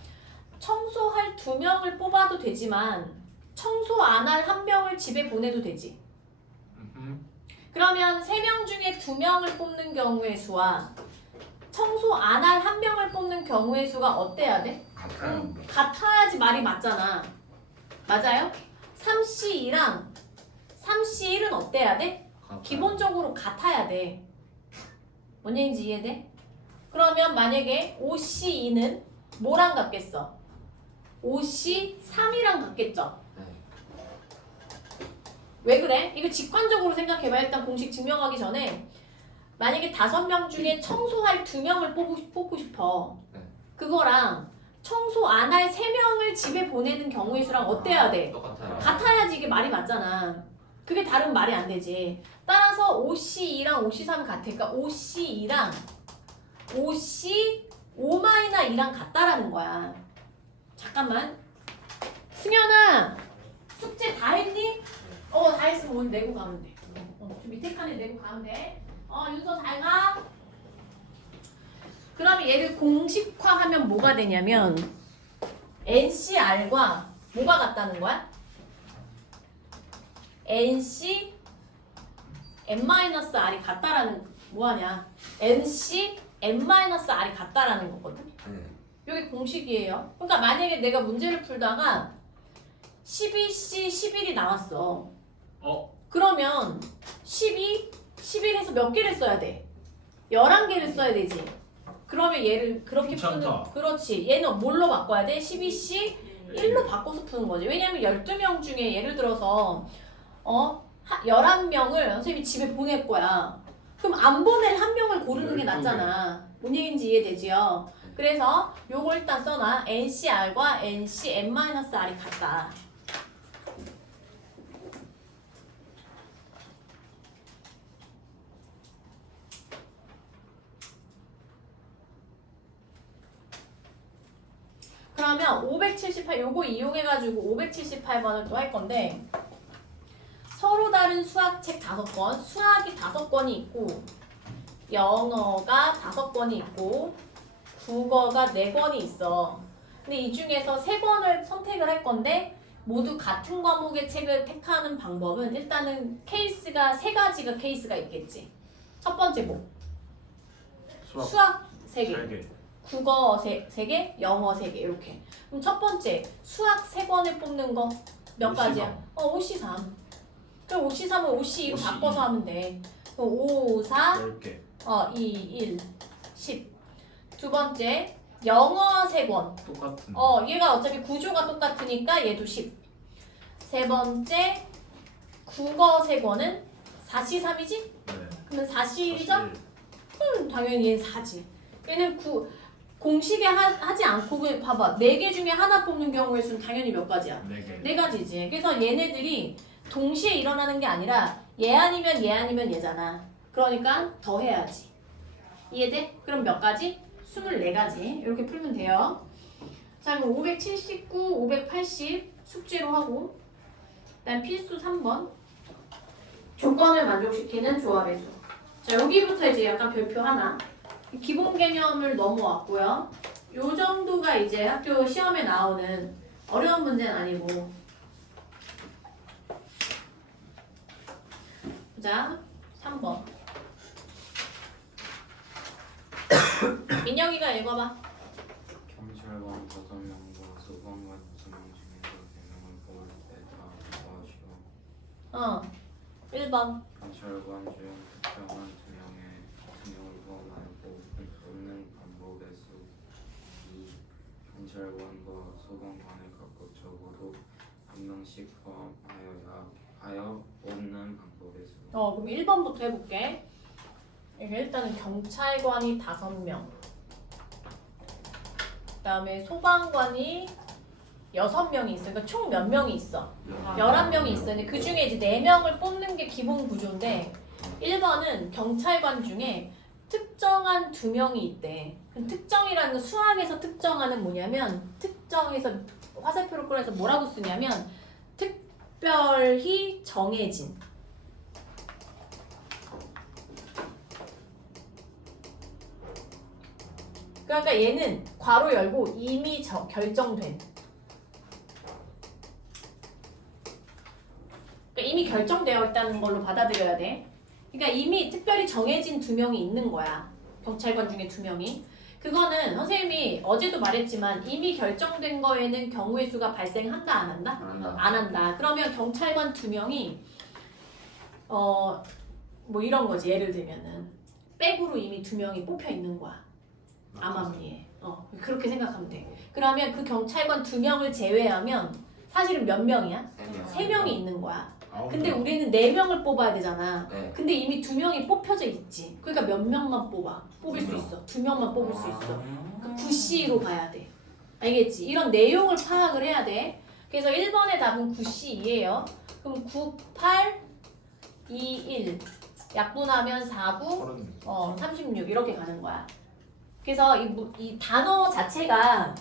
청소할 2명을 뽑아도 되지만 청소 안 할 1명을 집에 보내도 되지. 그러면 3명 중에 2명을 뽑는 경우의 수와 청소 안 할 1명을 뽑는 경우의 수가 어때야 돼? 같아야지 말이 맞잖아. 맞아요? 3C2랑 3C1은 어때야 돼? 기본적으로 같아야 돼. 뭔 얘기인지 이해돼? 그러면 만약에 5C2는 뭐랑 같겠어? 5C3이랑 같겠죠? 네. 왜 그래? 이거 직관적으로 생각해봐. 일단 공식 증명하기 전에 만약에 5명 중에 청소할 2명을 뽑고 싶어. 네. 그거랑 청소 안 할 3명을 집에 보내는 경우의 수랑 어때야 돼? 똑같아요. 같아야지 이게 말이 맞잖아. 그게 다른 말이 안 되지. 따라서 5C2랑 5C3 같으니까 5C2랑 5C5-2랑 같다라는 거야. 잠깐만. 승현아, 숙제 다 했니? 다 했으면 오늘 내고 가면 돼. 좀 밑에 칸에 내고 가면 돼. 윤서 잘 가. 그럼 얘를 공식화하면 뭐가 되냐면 NCR과 뭐가 같다는 거야? NC N-R이 같다라는 뭐하냐? NC N-R이 같다라는 거거든. 네. 여기 공식이에요. 그러니까 만약에 내가 문제를 풀다가 12C 11이 나왔어. 그러면 12, 11에서 몇 개를 써야 돼? 11개를 써야 되지. 그러면 얘를 그렇게 괜찮다. 푸는, 그렇지. 얘는 뭘로 바꿔야 돼? 12C 1로 바꿔서 푸는 거지. 왜냐면 12명 중에 예를 들어서 11명을 선생님이 집에 보낼 거야. 그럼 안 보낼 1명을 고르는 게 낫잖아. 뭔 얘기인지 이해되지요? 그래서 요거 일단 써놔. NCR과 NCN-R이 같다. 그러면 578 요거 이용해가지고 578번을 또 할 건데 서로 다른 수학책 5권, 수학이 5권이 있고 영어가 5권이 있고 국어가 4권이 있어. 근데 이 중에서 3권을 선택을 할 건데 모두 같은 과목의 책을 택하는 방법은 일단은 케이스가 3가지가 케이스가 있겠지. 첫 번째 뭐? 수학 3개. 국어 3개, 영어 3개 이렇게. 그럼 첫 번째 수학 3권을 뽑는 거 몇 가지야? 5C3. 그럼 5C3은 5C2로 바꿔서 하면 돼. 그럼 5, 4, 10개. 2, 1, 10. 두 번째 영어 3권. 똑같은. 얘가 어차피 구조가 똑같으니까 얘도 10. 세 번째 국어 3권은 4C3이지? 네. 그러면 4C1이죠? 당연히 얘는 4지. 얘는 공식에 하지 않고 봐봐. 4개 중에 하나 뽑는 경우의 수는 당연히 몇 가지야? 4개. 4가지지. 그래서 얘네들이 동시에 일어나는 게 아니라 얘 아니면 얘 아니면 얘잖아. 그러니까 더 해야지. 이해돼? 그럼 몇 가지? 24가지 이렇게 풀면 돼요. 자, 그럼 579, 580 숙제로 하고 그다음 필수 3번 조건을 만족시키는 조합의 수. 자, 여기부터 이제 약간 별표 하나. 기본 개념을 넘어왔고요. 요 정도가 이제 학교 시험에 나오는 어려운 문제는 아니고. 자, 3번. 민영이가 읽어봐. 경찰관 5명과 소방관 6명 중에서 4명을 뽑을 때다 무엇이요? 1번. 경찰관 중 특정한 2명을 포함하고 뽑는 방법의 수 2. 경찰관과 소방관을 각각 적어도 1명씩 포함하여 뽑는 방법의 수. 그럼 1번부터 해볼게. 이게 일단은 경찰관이 5명. 그다음에 소방관이 6명이 있어. 그러니까 총 몇 명이 있어? 11명이 있어. 근데 그 중에 이제 4명을 뽑는 게 기본 구조인데 1번은 경찰관 중에 특정한 2명이 있대. 특정이라는 건 수학에서 특정하는 뭐냐면 특정해서 화살표를 끌어서 뭐라고 쓰냐면 특별히 정해진. 그러니까 얘는 괄호 열고 이미 결정된. 그러니까 이미 결정되어 있다는 걸로 받아들여야 돼. 그러니까 이미 특별히 정해진 2명이 있는 거야. 경찰관 중에 2명이. 그거는 선생님이 어제도 말했지만 이미 결정된 거에는 경우의 수가 발생한다 안 한다? 안 한다. 그러면 경찰관 2명이 뭐 이런 거지. 예를 들면은 백으로 이미 2명이 뽑혀 있는 거야. 암암리에. 그렇게 생각하면 돼. 그러면 그 경찰관 2명을 제외하면 사실은 몇 명이야? 3명이 있는 거야. 근데 우리는 4명을 뽑아야 되잖아. 네. 근데 이미 2명이 뽑혀져 있지. 그러니까 몇 명만 뽑을 수 있어. 2명만 뽑을 수 있어. 그러니까 9C로 가야 돼. 알겠지? 이런 내용을 파악을 해야 돼. 그래서 1번의 답은 9C2예요. 그럼 9, 8, 2, 1 약분하면 4, 9, 36 이렇게 가는 거야. 그래서 이 단어 자체가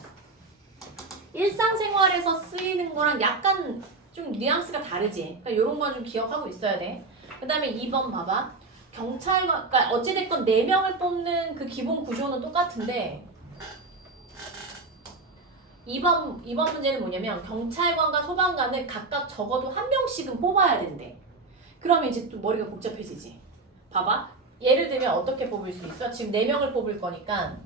일상생활에서 쓰이는 거랑 약간 좀 뉘앙스가 다르지. 그러니까 이런 거 좀 기억하고 있어야 돼. 그 다음에 2번 봐봐. 경찰관, 그러니까 어찌됐건 4명을 뽑는 그 기본 구조는 똑같은데 2번 문제는 뭐냐면 경찰관과 소방관을 각각 적어도 1명씩은 뽑아야 된대. 그러면 이제 또 머리가 복잡해지지. 봐봐. 예를 들면 어떻게 뽑을 수 있어? 지금 4명을 뽑을 거니까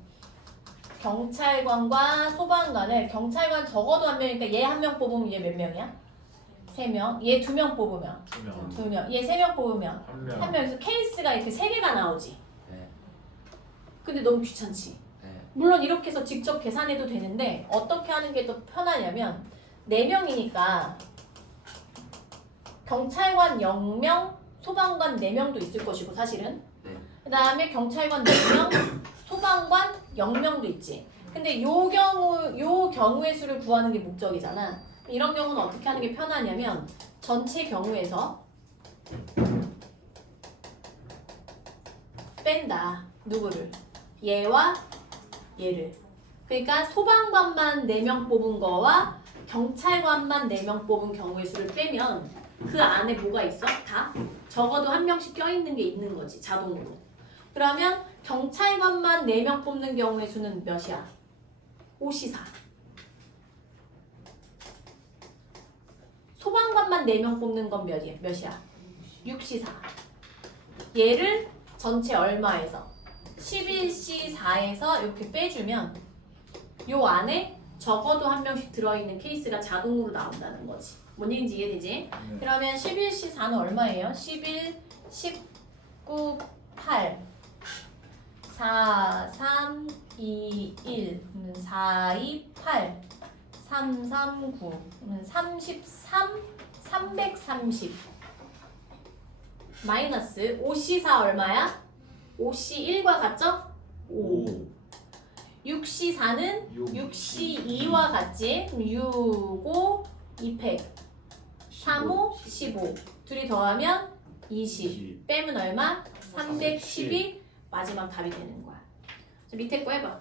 경찰관과 소방관을 경찰관 적어도 1명이니까 얘 1명 뽑으면 얘 몇 명이야? 3명. 얘 2명 뽑으면 2명. 얘 3명 뽑으면 1명. 그래서 케이스가 이렇게 3개가 나오지. 네. 근데 너무 귀찮지. 네. 물론 이렇게 해서 직접 계산해도 되는데 어떻게 하는 게 더 편하냐면 4명이니까 경찰관 0명, 소방관 4명도 있을 것이고 사실은. 네. 그 다음에 경찰관 4명, 소방관 0명도 있지. 근데 요 경우의 수를 구하는 게 목적이잖아. 이런 경우는 어떻게 하는 게 편하냐면 전체 경우에서 뺀다. 누구를? 얘와 얘를. 그러니까 소방관만 4명 뽑은 거와 경찰관만 4명 뽑은 경우의 수를 빼면 그 안에 뭐가 있어? 다 적어도 1명씩 껴있는 게 있는 거지. 자동으로. 그러면 경찰관만 4명 뽑는 경우의 수는 몇이야? 5C4. 소방관만 4명 뽑는 건 몇이야? 6C4. 얘를 전체 얼마에서? 11C4에서 이렇게 빼주면 요 안에 적어도 1명씩 들어있는 케이스가 자동으로 나온다는 거지. 뭔 얘기인지 이해되지? 그러면 11C4는 얼마예요? 11, 19, 8 4, 3, 2, 1 4, 2, 8 3, 3, 9 33, 330 마이너스 5C4 얼마야? 5C1과 같죠? 5 6C4는 6C2와 같지? 그럼 6, 5, 2팩 3, 5, 15 둘이 더하면 20 빼면 얼마? 312 마지막 답이 되는 거야. 밑에 거 해봐.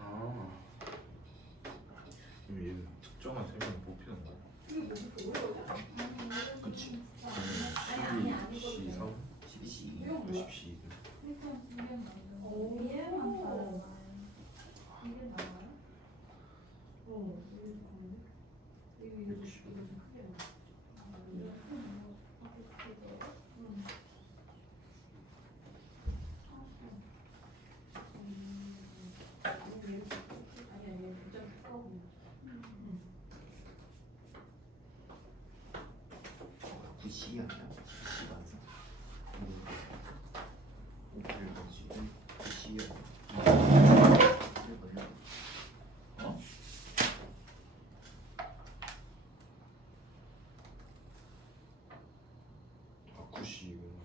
아. 그럼 얘는 특정한 세 명을 뽑히는 거야? 그치. 12, C3, 12C 10C. C 아니야? C 맞아? 어? 아, 9C구나.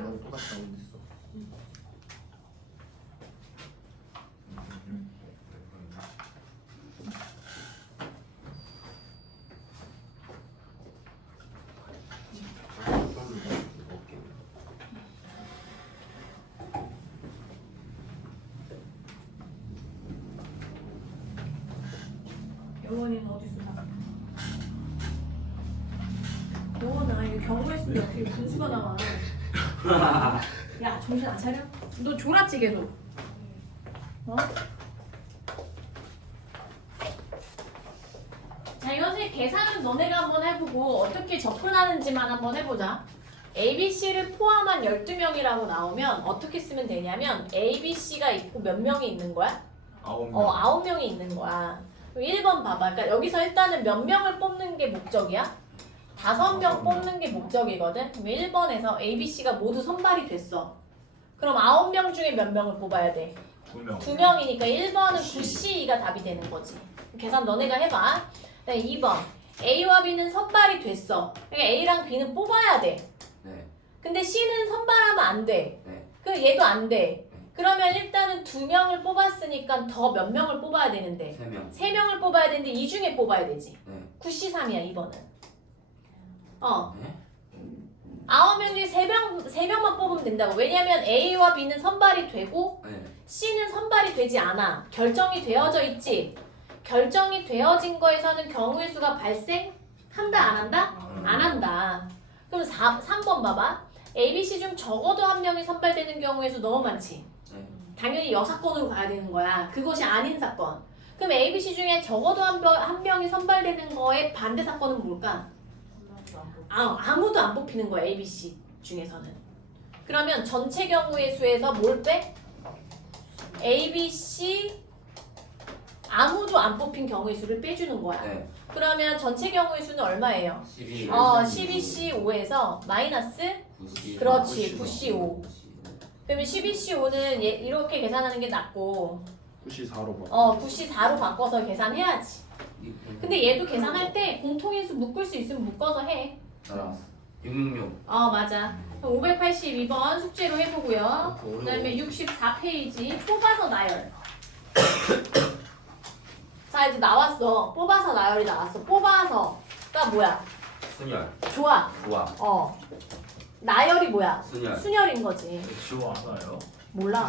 나도 똑같이 나오고 있어. 영원이는 어디서 나갔다? 영원아 이거 경험했는데 어떻게 분수가 나와? 야 정신 안 차려? 너 졸았지 계속? 어? 자 이거 선생님 계산은 너네가 한번 해보고 어떻게 접근하는지만 한번 해보자. ABC를 포함한 12명이라고 나오면 어떻게 쓰면 되냐면 ABC가 있고 몇 명이 있는 거야? 9명. 9명이 있는 거야. 그럼 1번 봐봐. 그러니까 여기서 일단은 몇 명을 뽑는 게 목적이야? 5명 뽑는 게 목적이거든. 그럼 1번에서 ABC가 모두 선발이 됐어. 그럼 9명 중에 몇 명을 뽑아야 돼? 2명. 2명이니까 1번은 9C가 답이 되는 거지. 계산 너네가 해봐. 2번 A와 B는 선발이 됐어. 그러니까 A랑 B는 뽑아야 돼. 네. 근데 C는 선발하면 안 돼. 네. 그 얘도 안 돼. 그러면 일단은 2명을 뽑았으니까 더 몇 명을 뽑아야 되는데 3명. 3명을 뽑아야 되는데 이 중에 뽑아야 되지. 네. 9C3이야 2번은. 네. 9명 중에 3명만 뽑으면 된다고. 왜냐면 A와 B는 선발이 되고 네. C는 선발이 되지 않아. 결정이 되어져 있지. 결정이 되어진 거에서는 경우의 수가 발생한다 안 한다? 안 한다. 그럼 3번 봐봐. ABC 중 적어도 한 명이 선발되는 경우의 수 너무 많지. 네. 당연히 여사건으로 가야 되는 거야. 그것이 아닌 사건. 그럼 ABC 중에 적어도 한 명이 선발되는 거의 반대 사건은 뭘까? 아무도 안 뽑히는 거야. ABC 중에서는. 그러면 전체 경우의 수에서 뭘 빼? ABC 아무도 안 뽑힌 경우의 수를 빼주는 거야. 네. 그러면 전체 경우의 수는 얼마예요? 12. 12C5에서 마이너스 9C. 그렇지 9C5. 그러면 12C5는 이렇게 계산하는 게 낫고 94로 봐. 9C4로 바꿔서 계산해야지. 근데 얘도 계산할 때 공통인수 묶을 수 있으면 묶어서 해. 알았어. 666. 맞아. 582번 숙제로 해보고요. 어려워. 그 다음에 64페이지 뽑아서 나열. 자 이제 나왔어. 뽑아서 나열이 나왔어. 뽑아서가 뭐야? 순열. 좋아. 좋아. 나열이 뭐야? 순열. 순열인 거지. 지워 알아요? 몰라.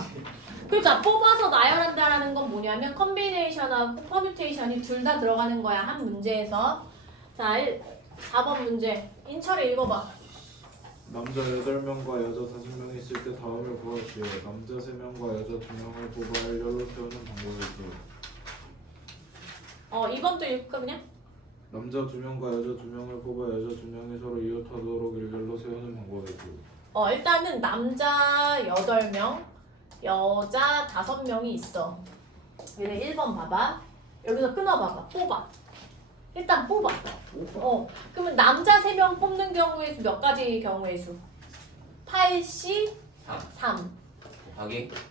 그러니까 뽑아서 나열한다라는 건 뭐냐면 컨비네이션하고 퍼뮤테이션이 둘 다 들어가는 거야. 한 문제에서. 자 4번 문제. 인철이 읽어봐. 남자 8명과 여자 5명이 있을 때 다음을 구하시오. 남자 3명과 여자 2명을 뽑아 일렬로 세우는 방법이죠. 2번 또 읽을까 그냥? 남자 2명과 여자 2명을 뽑아 여자 2명이 서로 이웃하도록 일렬로 세우는 방법이죠. 일단은 남자 8명, 여자 5명이 있어. 얘네 1번 봐봐. 여기서 끊어봐봐. 뽑아. 일단 뽑아. 그러면 남자 3명 뽑는 경우의 수 몇 가지 경우의 수? 8C 3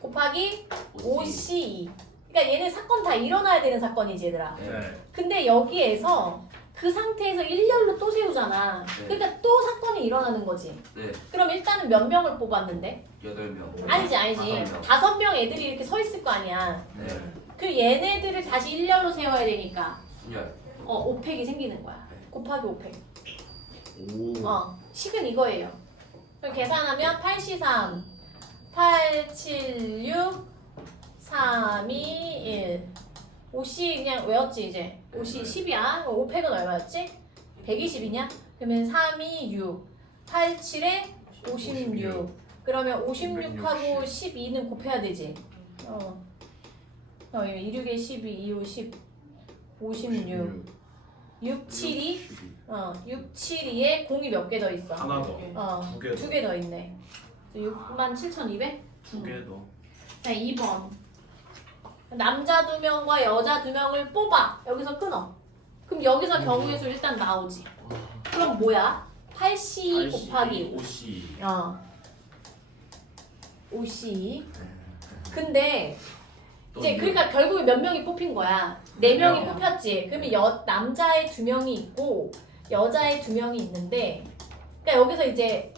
곱하기 5C2. 그러니까 얘는 사건 다 일어나야 되는 사건이지 얘들아. 네. 근데 여기에서 그 상태에서 일렬로 또 세우잖아. 네. 그러니까 또 사건이 일어나는 거지. 네. 그럼 일단은 몇 명을 뽑았는데? 8명. 아니지. 5명. 5명 애들이 이렇게 서 있을 거 아니야. 네. 그 얘네들을 다시 일렬로 세워야 되니까 순열. 5팩이 생기는 거야. 곱하기 5팩. 오. 식은 이거예요. 그럼 계산하면 8C3 8, 7, 6 3, 2, 1 5C 그냥 외웠지 이제. 5C 10이야. 5팩은 얼마였지? 120이냐? 그러면 3, 2, 6 8, 7에 56 그러면 56하고 12는 곱해야 되지. 26에 12, 25, 10 56 6, 7이 6, 7이에 공이 몇 개 더 있어? 하나 더. 두 개 더. 2개 더 있네. 67,200? 2개 더. 자, 2번. 남자 2명과 여자 2명을 뽑아. 여기서 끊어. 그럼 여기서 경우의 수 일단 나오지. 그럼 뭐야? 8C 곱하기 5C. 5C. 근데 이제 그러니까 결국에 몇 명이 뽑힌 거야. 4명이 명. 뽑혔지. 그러면 남자의 2명이 있고 여자의 2명이 있는데 그러니까 여기서 이제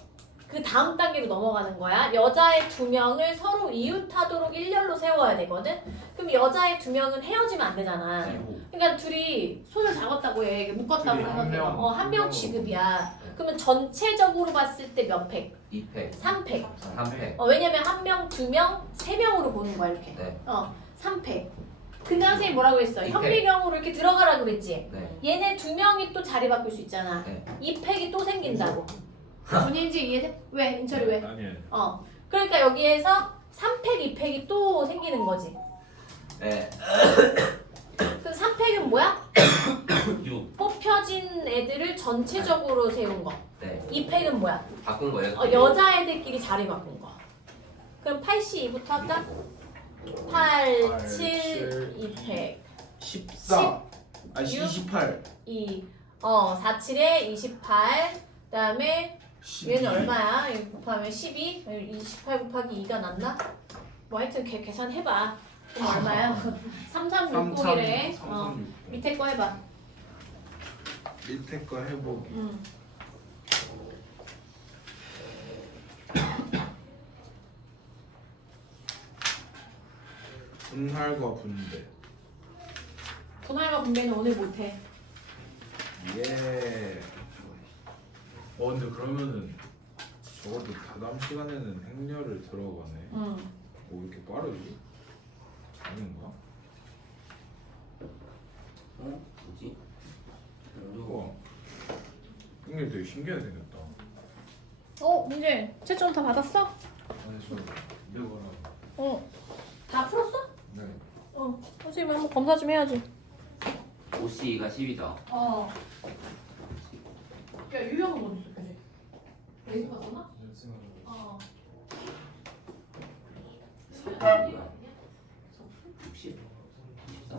그 다음 단계로 넘어가는 거야. 여자의 2명을 서로 이웃하도록 일렬로 세워야 되거든. 그럼 여자의 2명은 헤어지면 안 되잖아. 그러니까 둘이 손을 잡았다고 해. 묶었다고 둘이 한 생각해. 명. 한 명 취급이야. 그러면 전체적으로 봤을 때 몇 팩? 2팩. 3팩. 3팩. 왜냐면 1명, 2명, 3명으로 보는 거야 이렇게. 네. 3팩. 근데 선생님이 뭐라고 했어? 2팩. 현미경으로 이렇게 들어가라 그랬지? 네. 얘네 2명이 또 자리 바꿀 수 있잖아. 네. 2팩이 또 생긴다고. 문인지 이해돼? 왜? 인철이 왜? 아니에요. 그러니까 여기에서 3팩, 2팩이 또 생기는 거지. 네. 그럼 3팩은 뭐야? 6. 뽑기 좁혀진 애들을 전체적으로 세운 거. 네. 이 팩은 뭐야? 바꾼 거예요? 여자애들끼리 자리 바꾼 거. 그럼 82부터 할까? 8, 7, 2팩. 14 아니 28 4, 7에 28. 그다음에 12. 얘는 얼마야? 이거 곱하면 12. 28 곱하기 2가 낫나? 뭐 하여튼 계산해봐. 그럼 얼마야? 3360이래. 3360 밑에 거 해봐. 밑에 거 해보기 분할과 분배 분할과 분배는 오늘 못해. 예. 근데 그러면은 적어도 다다음 시간에는 행렬을 들어가네. 왜 이렇게 빠르지? 아닌가? 뭐지? 우와. 행렬 되게 신기하게 생겼다. 문제 채점 다 받았어? 아니 저 이거랑 다 풀었어? 네. 선생님 한번 검사 좀 해야지. 5C가 10이죠. 야 유형은 어디 있어, 교재? 레이스 봤었나? 60? 24?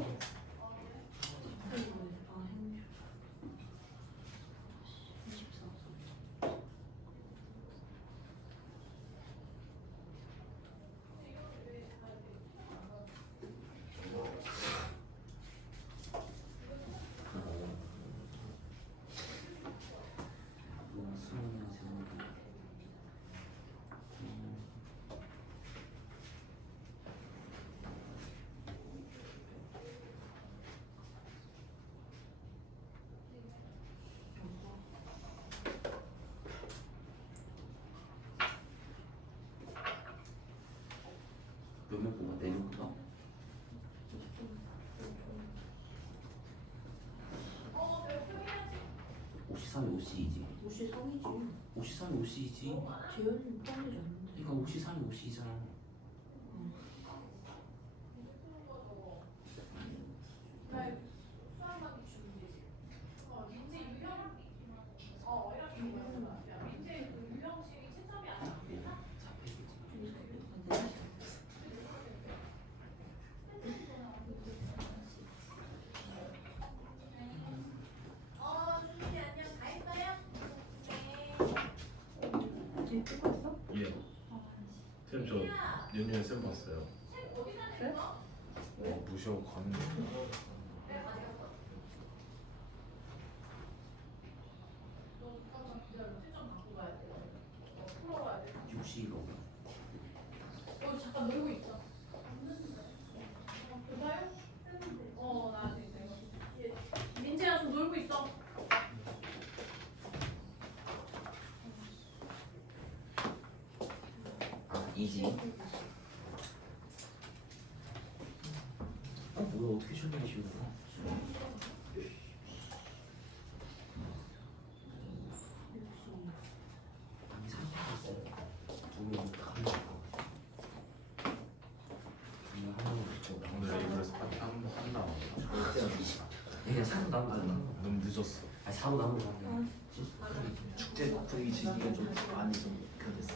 몇명 뽑아? 4명 뽑아? (53이) (52지) 53이지. 53이 (52지) 재현이 뻔하지 않는데. 그러니까 53이 (52잖아) 예. 쌤 저 연휴에 쌤 봤어요. 그래? 무시하고 가는 거. (60) 잠깐 놀고 있어. 교사요? 나 민재야 좀 놀고 있어. (2지) 뭐야 어떻게 실력이 쉬운 거야? 아니 사실 두명 다 하는 거 오늘 이브레스 파티 한 나와. 그냥 사고 나면 되잖아. 너무 늦었어. 아니 사고 나면 되잖아. 축제 분위기가 좀 많이 좀 변했어.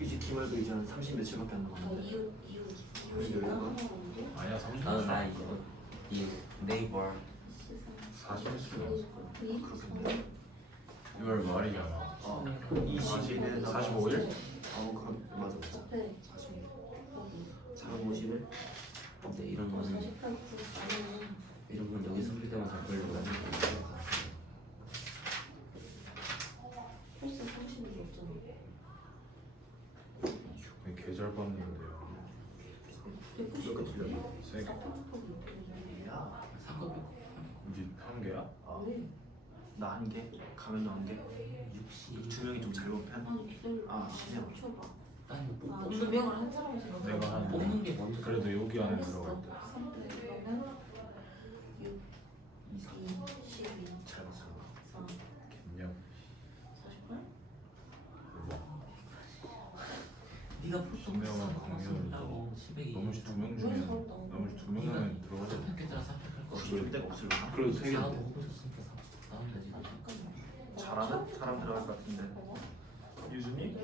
이제 기말도 이제 한 30 며칠밖에 안 남았는데. 아니야 30분. 나는 나 이 네이버 40분. 6월 말이잖아. 20일 45일? 그럼 맞아. 45일. 근데 이런 거는 여기 섞일 때만 잘 걸리고 나중에 계절 봤는데요. 이렇게 들려. 세 개. 야, 상관없 이게 한 개야? 나 한 개, 가면도 한 개. 60 두 명이 좀 잘못 편. 그냥. 아니 뭐 두 명을 한 사람으로 내가 한 뽑는 게 먼저 그래도 여기 안에 들어갈 때. 잘 봤어. 겠냐? 네가 분명한 강연이고 나머지 2명 중에 나머지 2명은 들어가자. 3팩 했더라 3팩 할 거. 굳이 올 데가 없을까? 그래도 세 개. 사도 호구 줬으니까 잘하는 사람 들어갈 것 같은데. 유준이?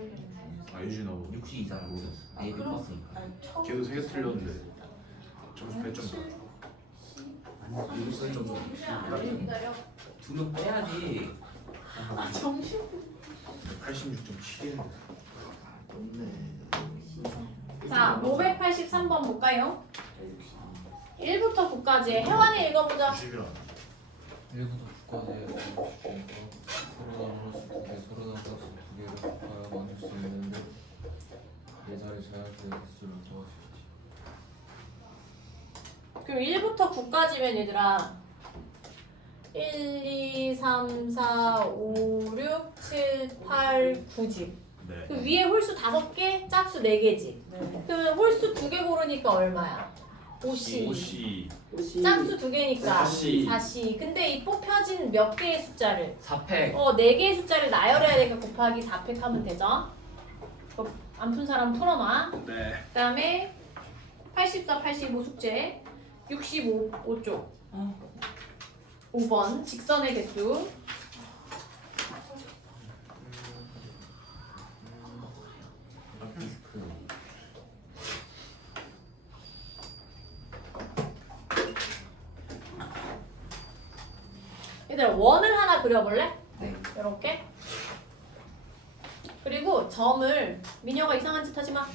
아 유진하고 62잖아 모르겠어. A B 그럼- 컸으니까. 아니, 처음 걔도 3개 틀렸는데 점수 100점 아니 이거 쓸 정도. 기다려. 2명 빼야지. 아 정신. 86.7인데 높네. 자 583번 볼까요? 1부터 9까지 혜환이 읽어보자. 90이라 1부터 9까지 서로 나눠서 2개, 서로 나눠서 2개를 곱하여 만들 수 있는데 네 자리 제한된 개수를 구하십시오. 그럼 1부터 9까지면 얘들아 1, 2, 3, 4, 5, 6, 7, 8, 9지. 네 그 위에 홀수 5개, 짝수 4개지. 네. 그러면 홀수 2개 고르니까 얼마야? 5씨. 오씨 짝수 2개니까 4씨. 4씨. 근데 이 뽑혀진 몇 개의 숫자를 4팩. 4개의 숫자를 나열해야 되니까 곱하기 4팩 하면 되죠. 안 푼 사람 풀어놔. 네 그 다음에 84, 85 숙제 65, 5쪽 5번 직선의 개수 얘들아 원을 하나 그려볼래? 네. 이렇게 그리고 점을 미녀가 이상한 짓 하지 마.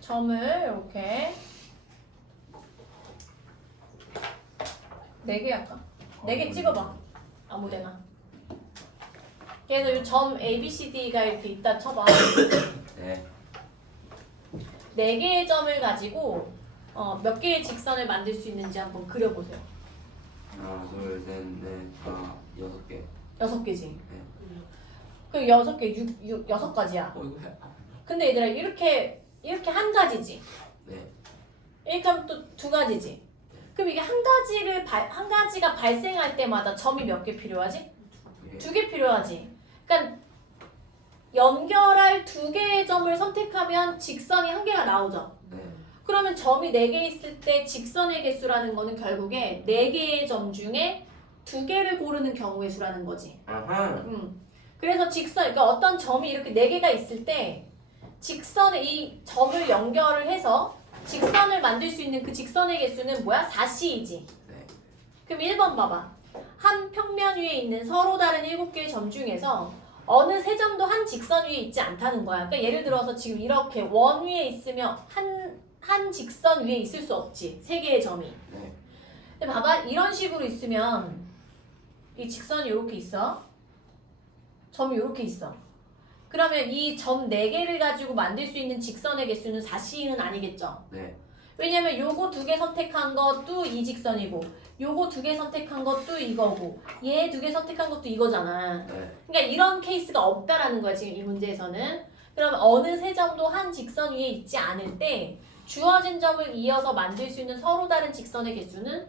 점을 이렇게 4개 할까? 4개 찍어봐. 아무데나. 그래서 이 점 A, B, C, D가 이렇게 있다 쳐봐. 네. 4개의 점을 가지고 몇 개의 직선을 만들 수 있는지 한번 그려보세요. 하나, 둘, 셋, 넷, 다 6개. 6개지. 네. 그 6개, 6가지야. 이거 해. 근데 얘들아 이렇게 한 가지지. 네. 이렇게 하면 또 2가지지. 그럼 이게 한 가지가 발생할 때마다 점이 몇 개 필요하지? 2개 필요하지. 그러니까 연결할 2개의 점을 선택하면 직선이 1개가 나오죠. 네. 그러면 점이 4개 있을 때 직선의 개수라는 거는 결국에 4개의 점 중에 2개를 고르는 경우의 수라는 거지. 아하. 그래서 그러니까 어떤 점이 이렇게 4개가 있을 때 직선의 이 점을 연결을 해서 직선을 만들 수 있는 그 직선의 개수는 뭐야? 4C이지. 네. 그럼 1번 봐봐. 한 평면 위에 있는 서로 다른 7개의 점 중에서 어느 세 점도 한 직선 위에 있지 않다는 거야. 그러니까 예를 들어서 지금 이렇게 원 위에 있으면 한 직선 위에 있을 수 없지. 3개의 점이. 네. 근데 봐봐. 이런 식으로 있으면 이 직선이 이렇게 있어. 점이 이렇게 있어. 그러면 이 점 4개를 가지고 만들 수 있는 직선의 개수는 4C는 아니겠죠. 네. 왜냐면 요거 2개 선택한 것도 이 직선이고 요거 2개 선택한 것도 이거고 얘 2개 선택한 것도 이거잖아. 네. 그러니까 이런 케이스가 없다라는 거야 지금 이 문제에서는. 그러면 어느 세 점도 한 직선 위에 있지 않을 때 주어진 점을 이어서 만들 수 있는 서로 다른 직선의 개수는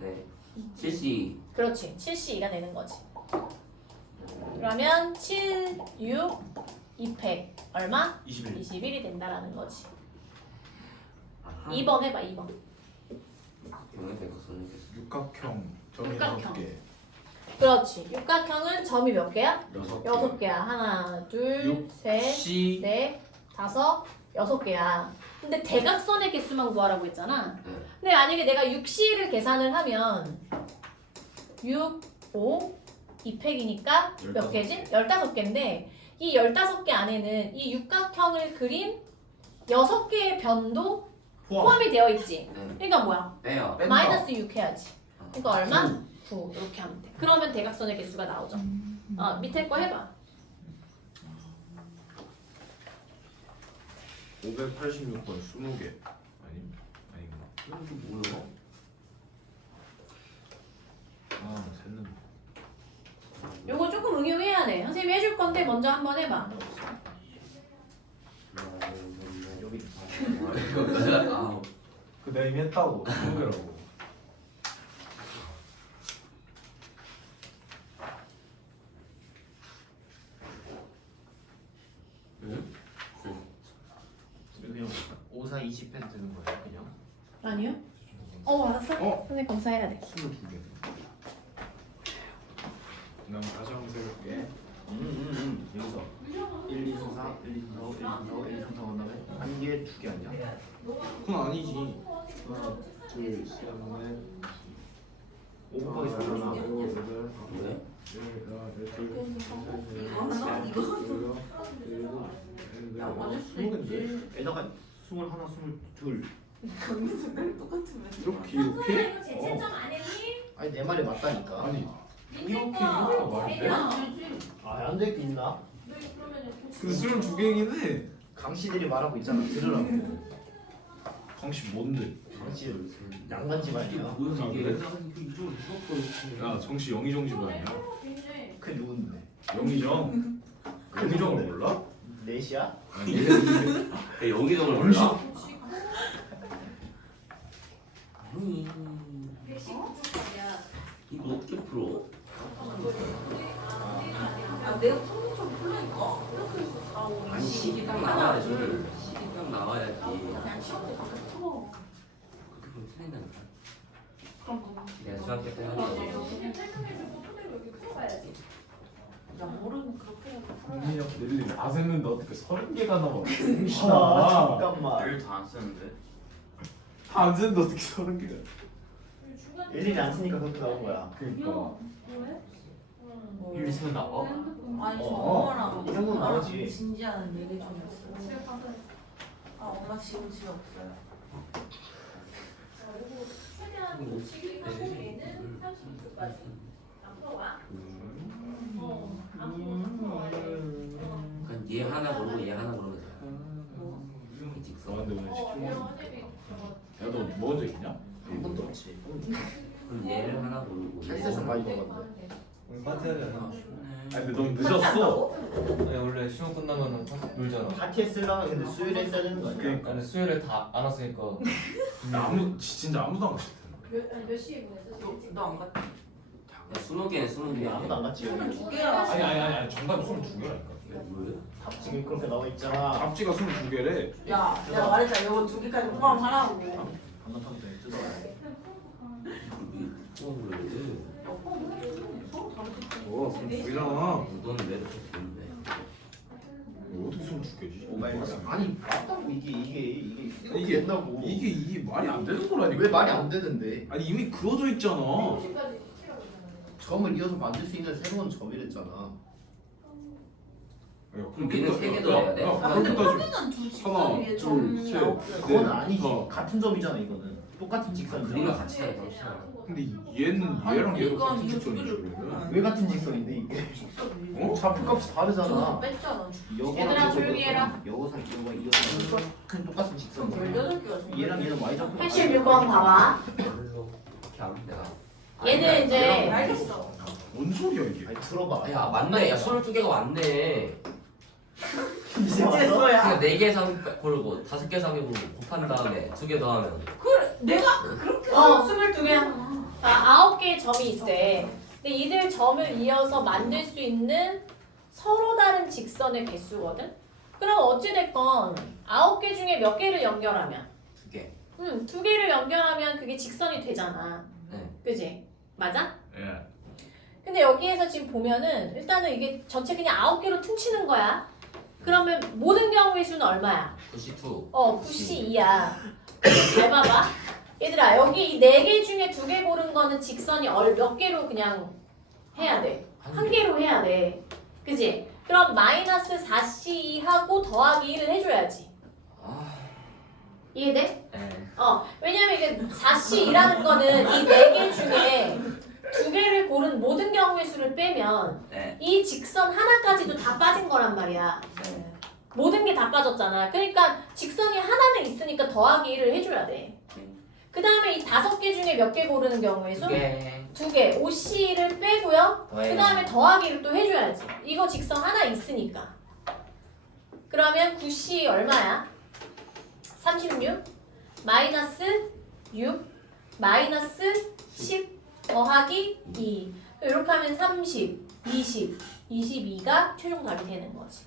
네. 7C. 그렇지 7C가 되는 거지. 그러면 7, 6, 2팩 얼마? 21 21이 된다라는 거지. 아하. 2번 해봐 2번. 병에 대고 써는 게 육각형 점이 육각형. 6개 그렇지. 육각형은 점이 몇 개야? 6개. 6개야. 하나, 둘, 육, 셋, C 넷, 다섯, 6개야. 근데 대각선의 개수만 구하라고 했잖아. 네. 근데 만약에 내가 6C를 계산을 하면 6, 5, 2팩이니까 몇 개지? 15개인데 이 15개 안에는 이 육각형을 그린 6개의 변도 포함이 되어 있지. 네. 그러니까 뭐야? 빼요. 마이너스 6 해야지. 그러니까 얼마? 9 이렇게 하면 돼. 그러면 대각선의 개수가 나오죠. 밑에 거 해봐. 586번 20개 아닌가? 이건 좀 뭐야? 아 샜는데 요거 조금 응용해야 돼. 선생님이 해줄 건데 먼저 한번 해봐. 여기 아, 그 내가 이미 했다고 20개라고 그냥 5, 4, 20펜 되는 거예요 그냥. 아니요? 알았어. 어? 선생님 검사해야 돼. 22개 난 다시 한번 세볼게. 여기서 1, 2, 3, 4, 1, 2, 3, 4, 5, 1, 2, 3, 4, 5, 1, 2, 3, 4 한 다음에 한 개, 두 개 아니야? 그건 아니지. 하나, 둘, 셋, 넷. 5 곱하기 4잖아. 5, 8, 왜? 20개인데? 에다가 21, 22. 이렇게 이렇게? 이거 제채점 안 했니? 아니 내 말이 맞다니까. 아니 민재 거. 말인데? 안 될 게 있나? 근데 22개이긴 해. 강씨들이 말하고 있잖아. 들으라고. 강씨 뭔데? 강씨 양반집안이야. 뭐야 이게? 그래? 이쪽으로 죽었고 야 정씨 영희정집 아니야? 그 누군데? 영희정? 영희정을 몰라? 넷이야? 아니 영희정을 몰라? 아니 이거 어떻게 풀어? 내가 컴퓨터 좀 풀라니까. 이렇게 해서 4, 5, 아니 식이 딱 나와야지. 식이 딱 나와야지. 그냥 시험때 다 풀어. 그렇게 보면 틀린다니까. 그럼 뭐. 내가 중학교 때 하는 야 모르면 그렇게 해도 풀어야 영희정 릴리 다 샜는데 어떻게 30개가 넘어? 아 잠깐만. 를 다 안 쓰는데. 다안 샜는데 어떻게 30개가? 일일이 안 쓰니까 그렇게 나온 거야. 그니까 일 쓰면 나와? 아니 저 어, 엄마랑 이 정도는 엄마랑 나오지. 진지한 얘기 좀 했어요. 아 엄마 지금 집에 없어요. 최대한 도치기하고 얘는 30초까지. 앞으로 와. 그러니까 얘 하나 고르고 얘 하나 고르면 돼. 이 직선. 근데 오늘 시키면 야너 먹은 적 있냐? 한 번도 없지. 그럼 얘를 하나 고르고. 헬스에서 많이 먹었는데. 오늘 파티 하지 않아? 아니 근데 너무 늦었어. 아니 원래 시험 끝나면은 파티 놀잖아. 파티 했으려면 근데 수요일에 했어야 되는 거 아니야? 그러니까 아니 수요일에 다 안 왔으니까. 진짜 아무도 안 갔을 텐데. 몇 시에 보냈어? 너안 갔지? 야 20개는 20개. 아무도 안 갔지 여기. 두 개야. 아니 정답이 22개라니까. 왜? 지금 그렇게 나와 있잖아. 앞지가 22개래. 야 내가 말했잖아. 이거 두 개까지 포함하라고. 반납하기 전에 뜯어야 돼. 수업을 왜? 그럼 2개잖아. 너는 왜 이렇게 되는데? 어떻게 22개지? 모바일 아니 맞다고 이게 이게 된다고. 이게 말이 안 되는 거라니까. 왜 말이 안 되는데? 아니 이미 그어져 있잖아. 점을 이어서 만들 수 있는 새로운 점이랬잖아. 그럼 얘는 세 개 더 해야 돼? 그렇게 따지면 여기는 두 하나, 직선이에 둘, 점이 셋. 9개. 그건 네. 아니지. 어. 같은 점이잖아 이거는. 똑같은 우리가 직선이잖아. 같이 하는 거잖아. 근데 얘는 얘랑 아니, 얘가 그러니까 같은 이거 직선이지 두 개를- 그러면. 왜 같은 직선인데 이게? 직선이. 어? 좌표값이 다르잖아. 저거 뺐잖아. 얘들아, 조용히 해라. 여고상 이거가 이거 그냥 똑같은 직선이야. 18개가 얘랑 얘는 y 좌표. 86번 봐봐. 별로 그렇게 안 돼. 얘는 이제 알겠어. 뭔 소리야 이게? 아니 들어봐. 야 맞네. 야 22개가 맞네. 이제 왔어? 그러니까 4개 상 고르고 5개 상에 고르고 곱한 다음에 2개 더하면 그래 내가 그렇게 22개야. 자, 9개의 점이 있대. 근데 이들 점을 이어서 만들 수 있는 서로 다른 직선의 개수거든. 그럼 어찌됐건 9개 중에 몇 개를 연결하면 2개. 2개를 연결하면 그게 직선이 되잖아. 네. 그지? 맞아? 예. 근데 여기에서 지금 보면은 일단은 이게 전체 그냥 9개로 퉁치는 거야. 그러면 모든 경우의 수는 얼마야? 92. 92야. 잘 봐봐. 얘들아, 여기 이 4개 중에 2개 고른 거는 직선이 몇 개로 그냥 해야 돼? 한 개로 해야 돼. 그지? 그럼 마이너스 4C2하고 더하기 1을 해줘야지. 아. 이해돼? 네. 왜냐면 이게 4C2라는 거는 이 4개 중에 2개를 고른 모든 경우의 수를 빼면 네. 이 직선 하나까지도 다 빠진 거란 말이야. 네. 모든 게 다 빠졌잖아. 그러니까 직선이 하나는 있으니까 더하기 1을 해줘야 돼. 그 다음에 이 5개 중에 몇 개 고르는 경우의 수? 2개. 2개. 5C를 빼고요. 그 다음에 더하기를 또 해줘야지. 이거 직선 하나 있으니까. 그러면 9C 얼마야? 36 마이너스 6 마이너스 10 더하기 2. 이렇게 하면 30, 20, 22가 최종 답이 되는 거지.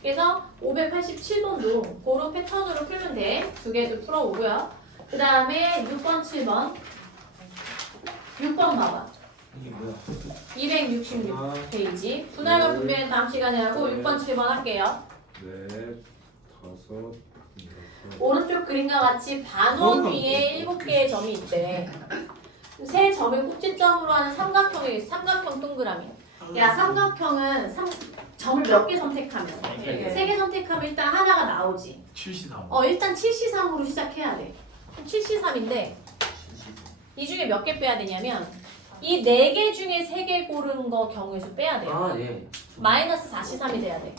그래서 587번도 그런 패턴으로 풀면 돼. 2개도 풀어오고요. 그 다음에 6번, 7번. 6번 봐봐. 이게 뭐야? 266페이지. 분할과 분배는 다음 시간에 하고 6번, 7번 할게요. 넷, 다섯, 여섯. 오른쪽 그림과 같이 반원 위에 7개의 점이 있대. 세 점을 꼭지점으로 하는 삼각형이 삼각형 동그라미. 야, 삼각형은 점을 몇 개 선택하면? 개. 3개 선택하면 일단 하나가 나오지. 7시삼. 일단 7C3으로 시작해야 돼. 7C3인데 이 중에 몇 개 빼야 되냐면 이 4개 중에 3개 고른 거 경우에서 빼야 돼. 아 예. 마이너스 4C3이 돼야 돼.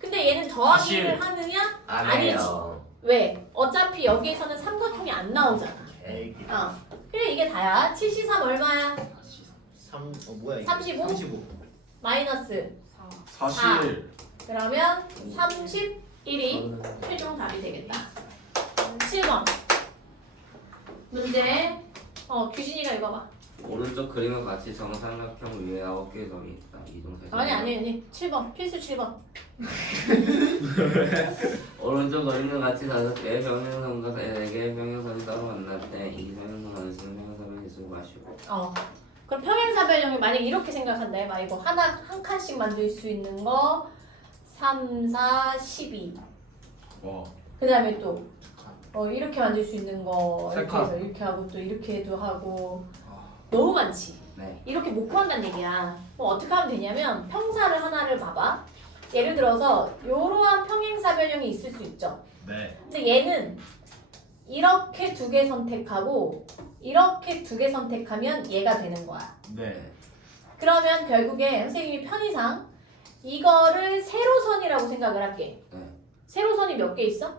근데 얘는 더하기를 하느냐? 안 아니지. 해요. 왜? 어차피 여기에서는 삼각형이 안 나오잖아. 오케이. 그래 이게 다야. 7C3 얼마야? 3 뭐야 이게? 35? 35. 마이너스 41. 그러면 31이 최종 답이 되겠다. 7번 문제 규진이가 읽어봐. 오른쪽 그림과 같이 정삼각형 위에 9개의 점이 있다. 이동사실. 아니 7번 필수 7번. 오른쪽 그림과 같이 5개의 평행선과 4개의 평행선이 따로 만날 때 이 평행선 안에 쓰는 평행선을 개수를 마시고. 그럼 평행사변형이 만약 이렇게 생각한다. 막 이거 한 칸씩 만들 수 있는 거 3, 4, 12. 와. 그 다음에 또 이렇게 만들 수 있는 거 세 이렇게 칸. 해서 이렇게 하고 또 이렇게도 하고 너무 많지. 네. 이렇게 못 구한다는 얘기야. 뭐 어떻게 하면 되냐면 평사를 하나를 봐봐. 예를 들어서 이러한 평행사변형이 있을 수 있죠. 네. 근데 얘는 이렇게 2개 선택하고 이렇게 2개 선택하면 얘가 되는 거야. 네. 그러면 결국에 선생님이 편의상 이거를 세로선이라고 생각을 할게. 네. 세로선이 몇 개 있어?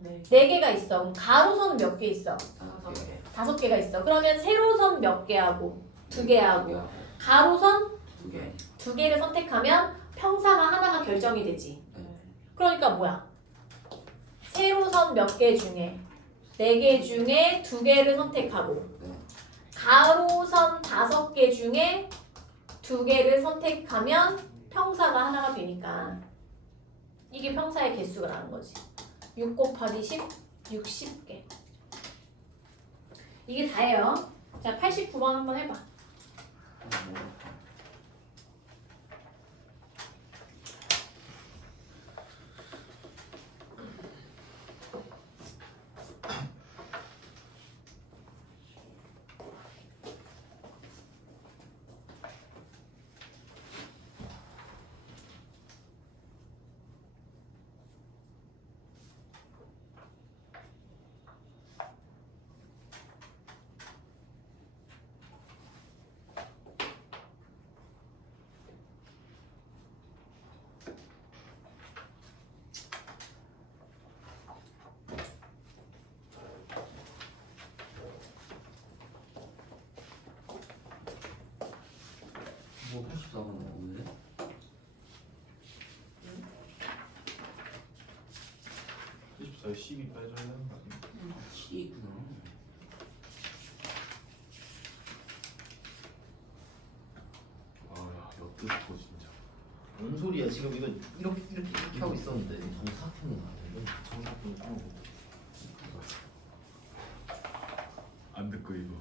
네. 4개가 있어. 그럼 가로선은 몇 개 있어? 5개. 5개가 있어. 그러면 세로선 몇 개 하고 2개 하고 가로선 2개. 2개를 선택하면 평사가 하나가 결정이 되지. 그러니까 뭐야? 세로선 몇 개 중에 4개 중에 2개를 선택하고 네. 가로선 5개 중에 2개를 선택하면 평사가 하나가 되니까 이게 평사의 개수라는 거지. 6 곱하기 10, 60개. 이게 다예요. 자, 89번 한번 해봐. 뭐 84번 오늘? 네. 24에 12 빼줘야 되는 거 아니야? 7이구나. 아, 엿듣고 진짜. 뭔 소리야? 지금 이거 이렇게 하고 있었는데. 정사각형이 나왔는데. 정답은 까먹고. 안 듣고 이거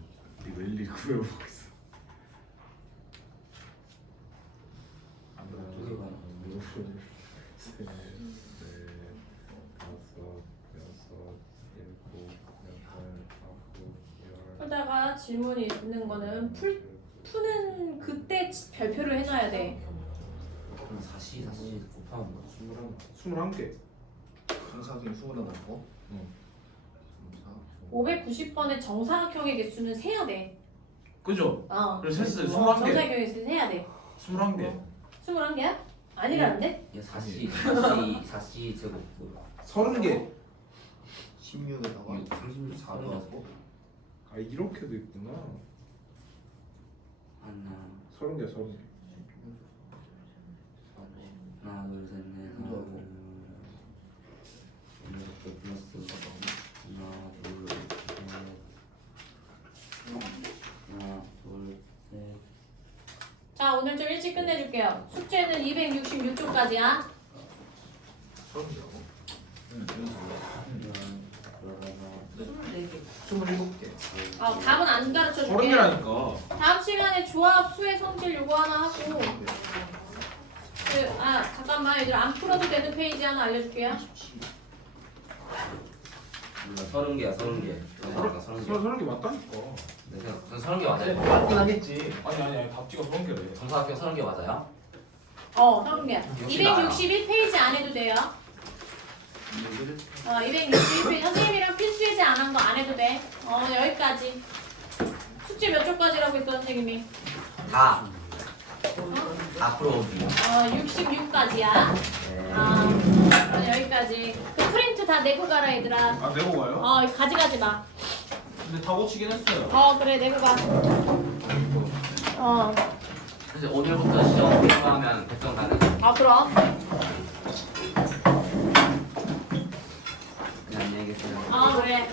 일일이 구해보고 있어. 안 듣고. 두 개가 셋, 넷, 다섯, 여섯, 일곱, 여덟, 아홉, 열. 그러다가 질문이 있는 거는 푸는 그때 별표를 해놔야 돼. 그럼 4C 곱하면 뭐 21개. 정사각형 21거. 590번의 정사각형의 개수는 세야 돼. 그죠? 그래서 했어요. 21개. 정사각형의 개수는 세야 돼. 21개. 21개야? 아니라는데? 얘 4C 제곱 30개. 16에다가 34는 아 이렇게도 있구나. 하나 30개, 30개. 하나 둘셋넷 하나 둘 플러스 하나 둘셋 자, 오늘 좀 일찍 끝내줄게요. 숙제는 266쪽까지야. 처음이라고? 응, 24개. 27개. 답은 안 가르쳐 줄게. 30개라니까. 다음 시간에 조합 수의 성질 요거 하나 하고 잠깐만 얘들 안 풀어도 되는 페이지 하나 알려줄게요. 몰라 30개야 30개. 내가 30개. 30개 맞다니까. 전 30개 맞아요. 맞긴 하겠지. 아니 답지가 30개래. 정사각형 30개 맞아요? 30개. 60 261페이지 안 해도 돼요. 261페이지. 선생님이랑 필수 예제 안 한 거 안 해도 돼. 여기까지. 숙제 몇 초까지라고 했어 선생님이? 다 풀어오기. 66까지야. 여기까지. 그 프린트 다 내고 가라 얘들아. 아 내고 가요? 가져가지 마. 근데 다 고치긴 했어요. 그래 내고 가. 그래서 오늘부터 시험 필요하면 백정 가능. 그럼. 네, 안녕히 계세요. 그래.